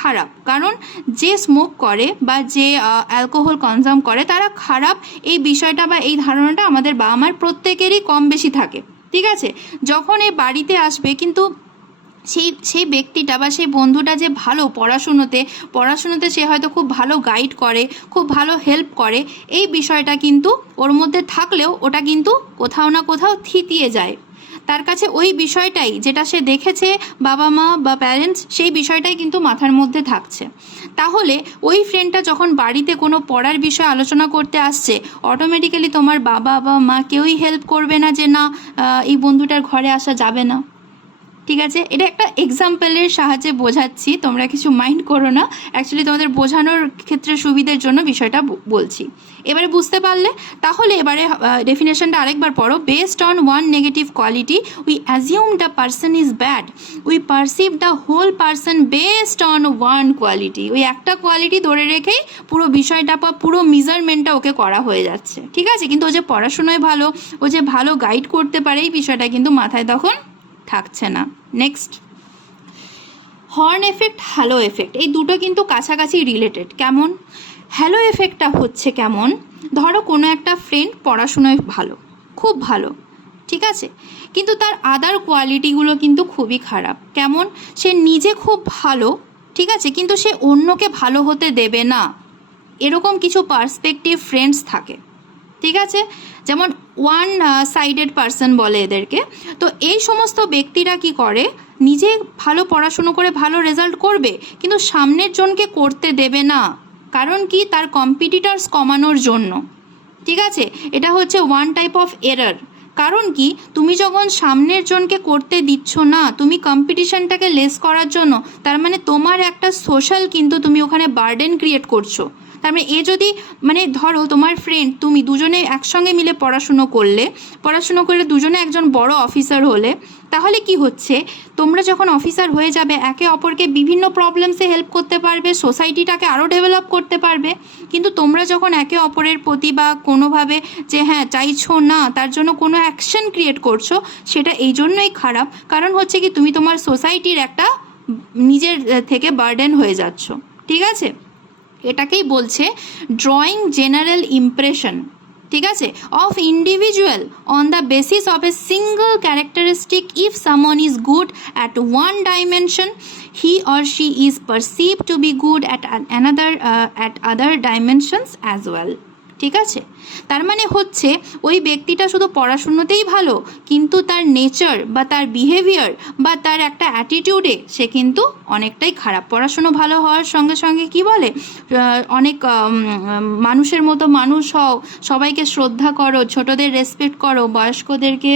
খারাপ, কারণ যে স্মোক করে বা যে অ্যালকোহল কনজাম করে তারা খারাপ, এই বিষয়টা বা এই ধারণাটা আমাদের বাবা মার প্রত্যেকেরই কম বেশি থাকে। ঠিক আছে, যখন এই বাড়িতে আসবে, কিন্তু সেই ব্যক্তিটা বা সেই বন্ধুটা যে ভালো পড়াশুনোতে সে হয়তো খুব ভালো গাইড করে, খুব ভালো হেল্প করে, এই বিষয়টা কিন্তু ওর মধ্যে থাকলেও ওটা কিন্তু কোথাও না কোথাও থিতিয়ে যায়। তার কাছে ওই বিষয়টাই, যেটা সে দেখেছে বাবা মা বা প্যারেন্টস, সেই বিষয়টাই কিন্তু মাথার মধ্যে থাকছে। তাহলে ওই ফ্রেন্ডটা যখন বাড়িতে কোনো পড়ার বিষয়ে আলোচনা করতে আসছে, অটোমেটিক্যালি তোমার বাবা বা মা কেউই হেল্প করবে না যে না এই বন্ধুটার ঘরে আসা যাবে না। ঠিক আছে, এটা একটা এক্সাম্পলের সাহায্যে বোঝাচ্ছি, তোমরা কিছু মাইন্ড করো না, অ্যাকচুয়ালি তোমাদের বোঝানোর ক্ষেত্রে সুবিধার জন্য বিষয়টা বলছি। এবারে বুঝতে পারলে? তাহলে এবারে ডেফিনেশনটা আরেকবার পড়ো। Based on one negative quality we assume the person is bad, we perceive the whole person based on one quality. ওই একটা কোয়ালিটি ধরে রেখেই পুরো বিষয়টা বা পুরো মেজারমেন্টটা ওকে করা হয়ে যাচ্ছে। ঠিক আছে, কিন্তু ও যে পড়াশোনায় ভালো, ও যে ভালো গাইড করতে পারে, এই বিষয়টা কিন্তু মাথায় তখন থাকছে না। Next, horn effect, halo effect, এই দুটো কিন্তু কাছাকাছি রিলেটেড। কেমন? হ্যালো এফেক্টটা হচ্ছে কেমন, ধরো কোনো একটা ফ্রেন্ড পড়াশোনায় ভালো, খুব ভালো, ঠিক আছে, কিন্তু তার আদার কোয়ালিটিগুলো কিন্তু খুবই খারাপ। কেমন? সে নিজে খুব ভালো, ঠিক আছে, কিন্তু সে অন্যকে ভালো হতে দেবে না, এরকম কিছু পার্সপেক্টিভ ফ্রেন্ডস থাকে। ঠিক আছে, যেমন ওয়ান সাইডেড পার্সন বলে এদেরকে। তো এই সমস্ত ব্যক্তিরা কি করে, নিজে ভালো পড়াশুনো করে ভালো রেজাল্ট করবে, কিন্তু সামনের জনকে করতে দেবে না। কারণ কি? তার কম্পিটিটরস কমানোর জন্য। ঠিক আছে, এটা হচ্ছে ওয়ান টাইপ অফ এরার। কারণ কি? তুমি যখন সামনের জনকে করতে দিচ্ছ না, তুমি কম্পিটিশনটাকে লেস করার জন্য, তার মানে তোমার একটা সোশ্যাল কিন্তু তুমি ওখানে বার্ডেন ক্রিয়েট করছো। তার মানে এ যদি মানে ধরো তোমার ফ্রেন্ড, তুমি দুজনে একসঙ্গে মিলে পড়াশুনো করে দুজনে একজন বড় অফিসার হলে, তাহলে কি হচ্ছে? তোমরা যখন অফিসার হয়ে যাবে একে অপরকে বিভিন্ন প্রবলেমসে হেল্প করতে পারবে, সোসাইটিটাকে আরও ডেভেলপ করতে পারবে। কিন্তু তোমরা যখন একে অপরের প্রতি বা কোনোভাবে যে হ্যাঁ চাইছো না, তার জন্য কোনো অ্যাকশন ক্রিয়েট করছো, সেটা এই জন্যই খারাপ। কারণ হচ্ছে কি, তুমি তোমার সোসাইটির একটা নিজের থেকে বার্ডেন হয়ে যাচ্ছ। ঠিক আছে, এটাকেই বলছে ড্রয়িং জেনারেল ইমপ্রেশন। ঠিক আছে, of individual on the basis of a single characteristic. If someone is good at one dimension, he or she is perceived to be good at other dimensions as well. ঠিক আছে, তার মানে হচ্ছে ওই ব্যক্তিটা শুধু পড়াশুনোতেই ভালো, কিন্তু তার নেচার বা তার বিহেভিয়ার বা তার একটা অ্যাটিটিউডে সে কিন্তু অনেকটাই খারাপ। পড়াশুনো ভালো হওয়ার সঙ্গে সঙ্গে কি বলে, অনেক মানুষের মতো মানুষ হও, সবাইকে শ্রদ্ধা করো, ছোটদের রেসপেক্ট করো, বয়স্কদেরকে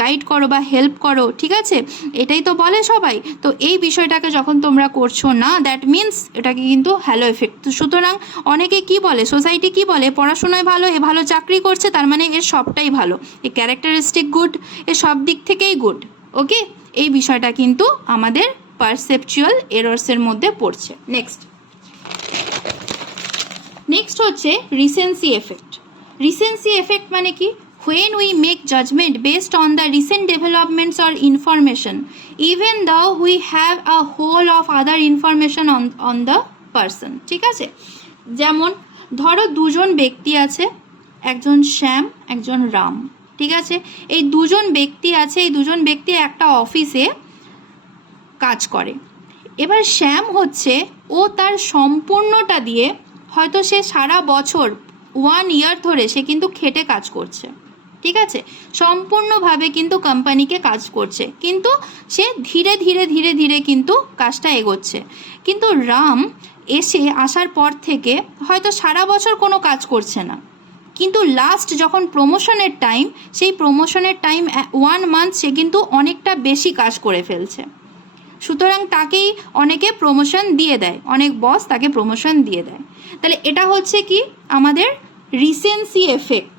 গাইড করো বা হেল্প করো। ঠিক আছে, এটাই তো বলে সবাই। তো এই বিষয়টাকে যখন তোমরা করছো না, দ্যাট মিনস এটাকে কিন্তু হ্যালো এফেক্ট। সুতরাং অনেকে কি বলে, সোসাইটি কি বলে, পড়াশোনায় ভালো, এ ভালো চাকরি করছে, তার মানে এর সবটাই ভালো, এ ক্যারেক্টারিস্টিক গুড, এ সব দিক থেকেই গুড। ওকে, এই বিষয়টা কিন্তু আমাদের পারসেপচুয়াল এরর্সের মধ্যে পড়ছে। নেক্সট হচ্ছে রিসেন্সি এফেক্ট। রিসেন্সি এফেক্ট মানে কি? when we make judgment based on the recent developments or information, even though we have a whole of other information on the person. ঠিক আছে, যেমন ধরো দুজন ব্যক্তি আছে, একজন শ্যাম একজন রাম। ঠিক আছে, এই দুজন ব্যক্তি আছে, এই দুজন ব্যক্তি একটা অফিসে কাজ করে। এবার শ্যাম হচ্ছে, ও তার সম্পূর্ণটা দিয়ে হয়তো সে সারা বছর 1 ইয়ার ধরে সে কিন্তু খেটে কাজ করছে। ঠিক আছে, সম্পূর্ণভাবে কিন্তু কোম্পানিকে কাজ করছে, কিন্তু সে ধীরে ধীরে ধীরে ধীরে কিন্তু কাজটা এগোচ্ছে। কিন্তু রাম আসার পর থেকে হয়তো সারা বছর কোনো কাজ করছে না, কিন্তু লাস্ট যখন প্রমোশনের টাইম, সেই প্রমোশনের টাইম 1 মান্থ সে কিন্তু অনেকটা বেশি কাজ করে ফেলছে। সুতরাং তাকেই অনেকে প্রমোশন দিয়ে দেয়, অনেক বস তাকে প্রমোশন দিয়ে দেয়। তাহলে এটা হচ্ছে কি আমাদের রিসেন্সি এফেক্ট।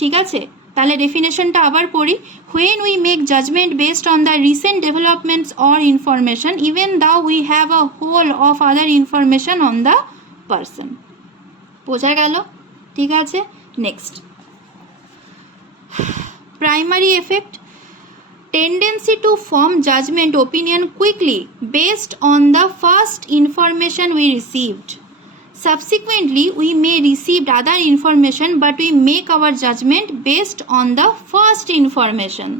ঠিক আছে, তাহলে ডেফিনেশনটা আবার পড়ি। when we make judgment based on the recent developments or information, even though we have a whole of other information on the person. বোঝা গেল? ঠিক আছে, next primary effect. tendency to form judgment opinion quickly based on the first information we received. Subsequently, we may receive other information, but we make our judgment based on the first information.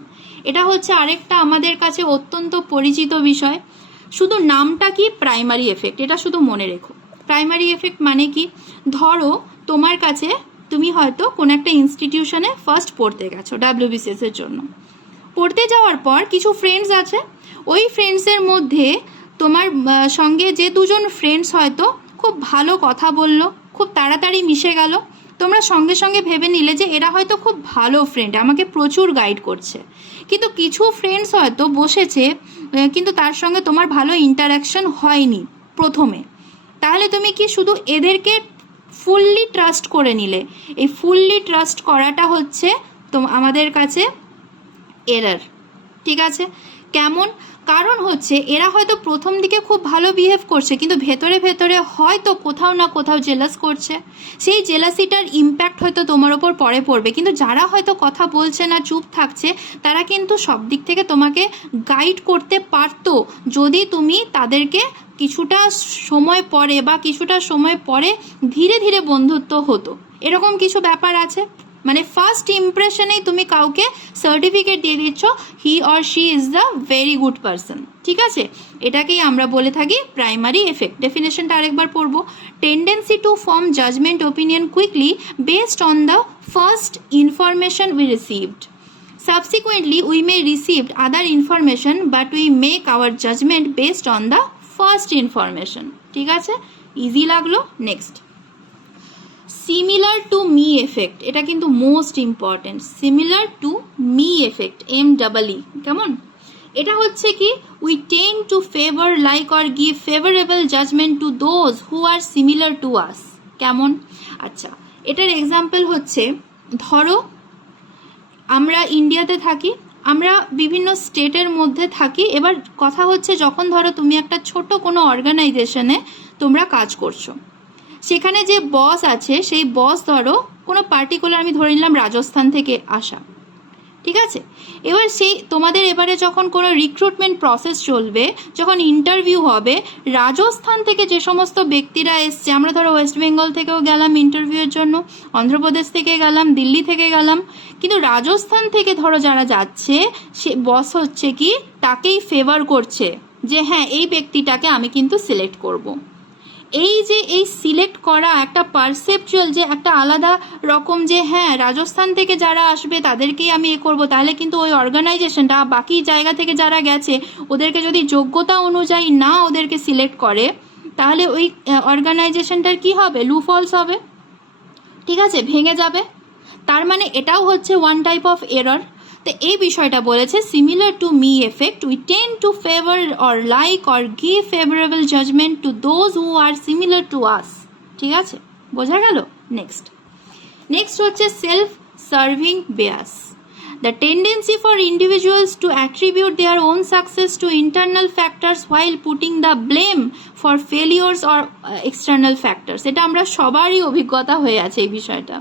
এটা হচ্ছে আরেকটা আমাদের কাছে অত্যন্ত পরিচিত বিষয়। শুধু নামটা কি? Primary effect. এটা শুধু মনে রেখো। প্রাইমারি এফেক্ট মানে কি? ধরো তোমার কাছে, তুমি হয়তো কোনো একটা ইনস্টিটিউশনে ফার্স্ট পড়তে গেছো WBCS এর জন্য। পড়তে যাওয়ার পর কিছু ফ্রেন্ডস আছে, ওই ফ্রেন্ডসের মধ্যে তোমার সঙ্গে যে দুজন ফ্রেন্ডস হয়তো খুব ভালো কথা বললো, খুব তাড়াতাড়ি মিশে গেল, তোমরা সঙ্গে সঙ্গে ভেবে নিলে যে এরা হয়তো খুব ভালো ফ্রেন্ড, আমাকে প্রচুর গাইড করছে। কিন্তু কিছু ফ্রেন্ডস হয়তো বসেছে, কিন্তু তার সঙ্গে তোমার ভালো ইন্টারাকশন হয়নি প্রথমে। তাহলে তুমি কি শুধু এদেরকে ফুললি ট্রাস্ট করে নিলে? এই ফুললি ট্রাস্ট করাটা হচ্ছে আমাদের কাছে এরার। ঠিক আছে, কেমন? কারণ হচ্ছে এরা হয়তো প্রথম দিকে খুব ভালো বিহেভ করছে, কিন্তু ভেতরে ভেতরে হয়তো কোথাও না কোথাও জেলাস করছে। সেই জেলাসিটার ইম্প্যাক্ট হয়তো তোমার ওপর পরে পড়বে। কিন্তু যারা হয়তো কথা বলছে না, চুপ থাকছে, তারা কিন্তু সব দিক থেকে তোমাকে গাইড করতে পারতো, যদি তুমি তাদেরকে কিছুটা সময় পরে বা কিছুটা সময় পরে ধীরে ধীরে বন্ধুত্ব হতো। এরকম কিছু ব্যাপার আছে। মানে ফার্স্ট ইমপ্রেশনেই তুমি কাউকে সার্টিফিকেট দিয়ে দিচ্ছ, হি or she is the very good person. ঠিক আছে, এটাকেই আমরা বলে থাকি প্রাইমারি এফেক্ট। ডেফিনেশনটা আরেকবার পড়বো। Tendency to form judgement opinion quickly based on the first information we received. Subsequently, we may receive other information, but we make our judgment based on the first information. ঠিক আছে, easy লাগলো। Next, similar to me effect, এটা কিন্তু most important. Similar to me effect, MEE, কেমন? এটা হচ্ছে কি, we tend to favour like or give favourable judgement to those who are similar to us. কেমন? আচ্ছা, এটার এক্সাম্পল হচ্ছে, ধরো আমরা ইন্ডিয়াতে থাকি, আমরা বিভিন্ন স্টেটের মধ্যে থাকি। এবার কথা হচ্ছে, যখন ধরো তুমি একটা ছোট কোনো অর্গানাইজেশনে তোমরা কাজ করছো, সেখানে যে বস আছে সেই বস ধরো কোনো পার্টিকুলার, আমি ধরে নিলাম রাজস্থান থেকে আসা, ঠিক আছে? এবার সেই তোমাদের এবারে যখন কোনো রিক্রুটমেন্ট প্রসেস চলবে, যখন ইন্টারভিউ হবে, রাজস্থান থেকে যে সমস্ত ব্যক্তিরা এসছে, আমরা ধরো ওয়েস্ট বেঙ্গল থেকেও গেলাম ইন্টারভিউয়ের জন্য, অন্ধ্রপ্রদেশ থেকে গেলাম, দিল্লি থেকে গেলাম, কিন্তু রাজস্থান থেকে ধরো যারা যাচ্ছে, সে বস হচ্ছে কি তাকেই ফেভার করছে যে হ্যাঁ এই ব্যক্তিটাকে আমি কিন্তু সিলেক্ট করব। এই যে এই সিলেক্ট করা একটা পারসেপচুয়াল, যে একটা আলাদা রকম, যে হ্যাঁ রাজস্থান থেকে যারা আসবে তাদেরকেই আমি এ করবো, তাহলে কিন্তু ওই অর্গানাইজেশনটা বাকি জায়গা থেকে যারা গেছে ওদেরকে যদি যোগ্যতা অনুযায়ী না ওদেরকে সিলেক্ট করে, তাহলে ওই অর্গানাইজেশনটার কি হবে? লুফলস হবে, ঠিক আছে, ভেঙে যাবে। তার মানে এটাও হচ্ছে ওয়ান টাইপ অফ এরর। তো এই বিষয়টা বলেছে, similar to me effect, we tend to favour or like or give favourable judgement to those who are similar to us. ঠিক আছে, বোঝা গেল? নেক্সট হচ্ছে self serving bias, the tendency for individuals to attribute their own success to internal factors while putting the blame for failures or external factors. এটা আমরা সবারই অভিজ্ঞতা হয়ে আছে এই বিষয়টা।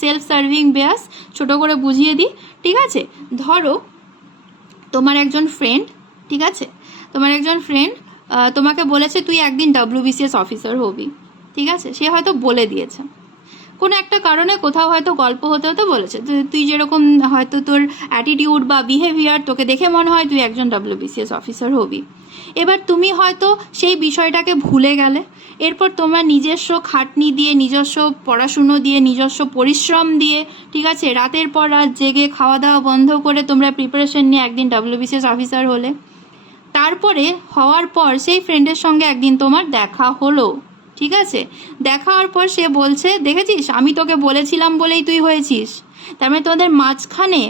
সেলফ সার্ভিং বিয়াস ছোট করে বুঝিয়ে দিই, ঠিক আছে? ধরো তোমার একজন ফ্রেন্ড, ঠিক আছে, তোমার একজন ফ্রেন্ড তোমাকে বলেছে তুই একদিন WBCS অফিসার হবি, ঠিক আছে? সে হয়তো বলে দিয়েছে কোনো একটা কারণে, কোথাও হয়তো গল্প হতে হতে বলেছে, তুই যেরকম হয়তো তোর অ্যাটিটিউড বা বিহেভিয়ার তোকে দেখে মনে হয় তুই একজন WBCS অফিসার হবি। এবার তুমি হয়তো সেই বিষয়টাকে ভুলে গেলে, এরপর তোমার নিজস্ব খাটনি দিয়ে, নিজস্ব পড়াশুনো দিয়ে, নিজস্ব পরিশ্রম দিয়ে, ঠিক আছে, রাতের পর রাত জেগে খাওয়া দাওয়া বন্ধ করে তোমরা প্রিপারেশন নিয়ে একদিন WBCS অফিসার হলে। তারপরে হওয়ার পর সেই ফ্রেন্ডের সঙ্গে একদিন তোমার দেখা হলো, ঠিক আছে? দেখা হওয়ার পর সে বলছে, দেখেছিস আমি তোকে বলেছিলাম বলেই তুই হয়েছিস। তার মানে তোমাদের মাঝখানে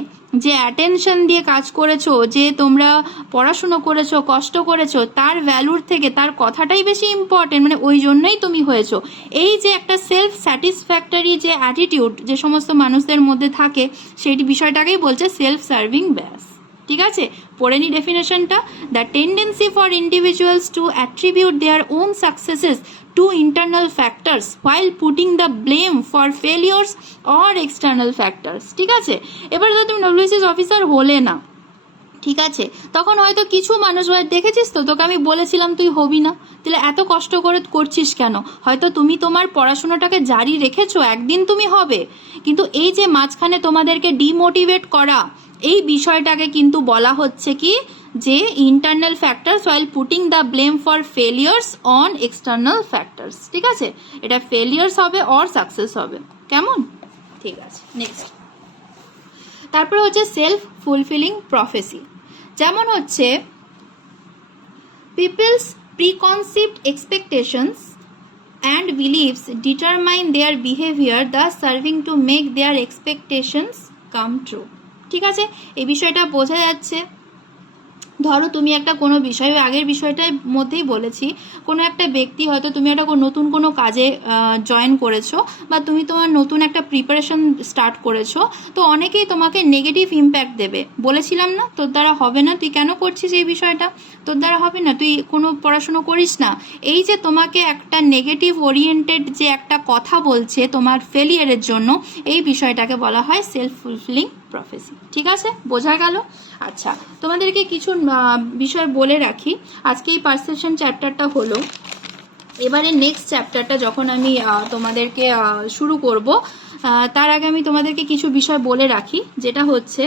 যে অ্যাটেনশন দিয়ে কাজ করেছো, যে তোমরা পড়াশুনো করেছো, কষ্ট করেছো, তার ভ্যালুর থেকে তার কথাটাই বেশি ইম্পর্টেন্ট, মানে ওই জন্যই তুমি হয়েছো। এই যে একটা সেলফ স্যাটিসফ্যাক্টরি যে অ্যাটিটিউড যে সমস্ত মানুষদের মধ্যে থাকে, সেই বিষয়টাকেই বলছে সেলফ সার্ভিং ব্যাস। ঠিক আছে, পড়ে নি ডেফিনেশনটা। The tendency for individuals to attribute their own successes to internal factors while putting the blame for failures or external factors. ঠিক আছে, এবার ধর তুমি WBCS অফিসার হলে না, ঠিক আছে, তখন হয়তো কিছু মানুষ দেখেছিস তো তোকে আমি বলেছিলাম তুই হবি না, তাহলে এত কষ্ট করে করছিস কেন? হয়তো তুমি তোমার পড়াশোনাটাকে জারি রেখেছো, একদিন তুমি হবে, কিন্তু এই যে মাঝখানে তোমাদেরকে ডিমোটিভেট করা, এই বিষয়টাকে কিন্তু বলা হচ্ছে কি, যে internal factors while putting the blame for failures on external factors. ঠিক আছে, এটা ফেলিয়ার্স হবে অর সাকসেস হবে। কেমন? ঠিক আছে, নেক্সট। তারপরে হচ্ছে সেলফ ফুলফিলিং প্রফেসি, যেমন হচ্ছে people's preconceived expectations and beliefs determine their behavior, thus serving to make their expectations come true. ঠিক আছে, এই বিষয়টা বোঝা যাচ্ছে। ধরো তুমি একটা কোনো বিষয়, আগের বিষয়টার মধ্যেই বলেছি, কোনো একটা ব্যক্তি হয়তো তুমি একটা নতুন কোনো কাজে জয়েন করেছো, বা তুমি তোমার নতুন একটা প্রিপারেশন স্টার্ট করেছো, তো অনেকেই তোমাকে নেগেটিভ ইম্প্যাক্ট দেবে। বলেছিলাম না তোর দ্বারা হবে না, তুই কেন করছিস এই বিষয়টা, তোর দ্বারা হবে না, তুই কোনো পড়াশুনো করিস না। এই যে তোমাকে একটা নেগেটিভ ওরিয়েন্টেড যে একটা কথা বলছে তোমার ফেলিয়ারের জন্য, এই বিষয়টাকে বলা হয় সেলফ ফুলফিলিং প্রফেসি। ঠিক আছে, বোঝা গেল? আচ্ছা, তোমাদেরকে কিছু বিষয় বলে রাখি। আজকে এই পারসেপশন চ্যাপ্টারটা হলো, এবারে নেক্সট চ্যাপ্টারটা যখন আমি তোমাদেরকে শুরু করব, তার আগে আমি তোমাদেরকে কিছু বিষয় বলে রাখি, যেটা হচ্ছে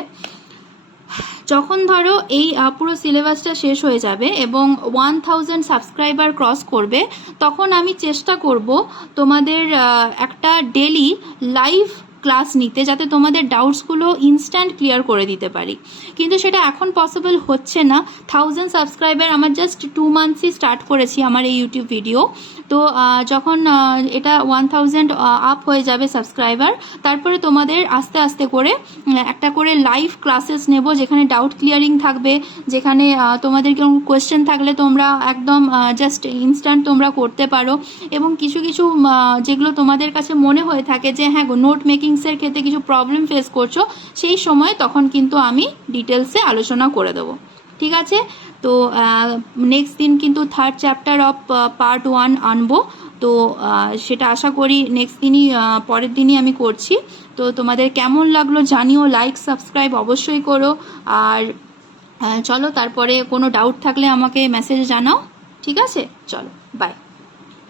যখন ধরো এই পুরো সিলেবাসটা শেষ হয়ে যাবে এবং 1000 সাবস্ক্রাইবার ক্রস করবে, তখন আমি চেষ্টা করব তোমাদের একটা ডেলি লাইভ ক্লাস নিতে, যাতে তোমাদের ডাউটসগুলো ইনস্ট্যান্ট ক্লিয়ার করে দিতে পারি। কিন্তু সেটা এখন পসিবল হচ্ছে না। 1000 সাবস্ক্রাইবার আমার জাস্ট 2 মান্থসই স্টার্ট করেছি আমার এই ইউটিউব ভিডিও। তো যখন এটা 1000 আপ হয়ে যাবে সাবস্ক্রাইবার, তারপরে তোমাদের আস্তে আস্তে করে একটা করে লাইভ ক্লাসেস নেব, যেখানে ডাউট ক্লিয়ারিং থাকবে, যেখানে তোমাদের কোনো কোয়েশ্চেন থাকলে তোমরা একদম জাস্ট ইনস্ট্যান্ট তোমরা করতে পারো। এবং কিছু কিছু যেগুলো তোমাদের কাছে মনে হয়ে থাকে যে হ্যাঁ গো নোট মেকিংসের ক্ষেত্রে কিছু প্রবলেম ফেস করছো, সেই সময় তখন কিন্তু আমি ডিটেলসে আলোচনা করে দেবো। ঠিক আছে? তো নেক্সট দিন কিন্তু 3rd চ্যাপ্টার অফ পার্ট 1 আনবো। তো সেটা আশা করি নেক্সট দিনই, পরের দিনই আমি করছি। তো তোমাদের কেমন লাগলো জানিও, লাইক সাবস্ক্রাইব অবশ্যই করো। আর চলো, তারপরে কোনো ডাউট থাকলে আমাকে মেসেজ জানাও। ঠিক আছে? চলো, বাই।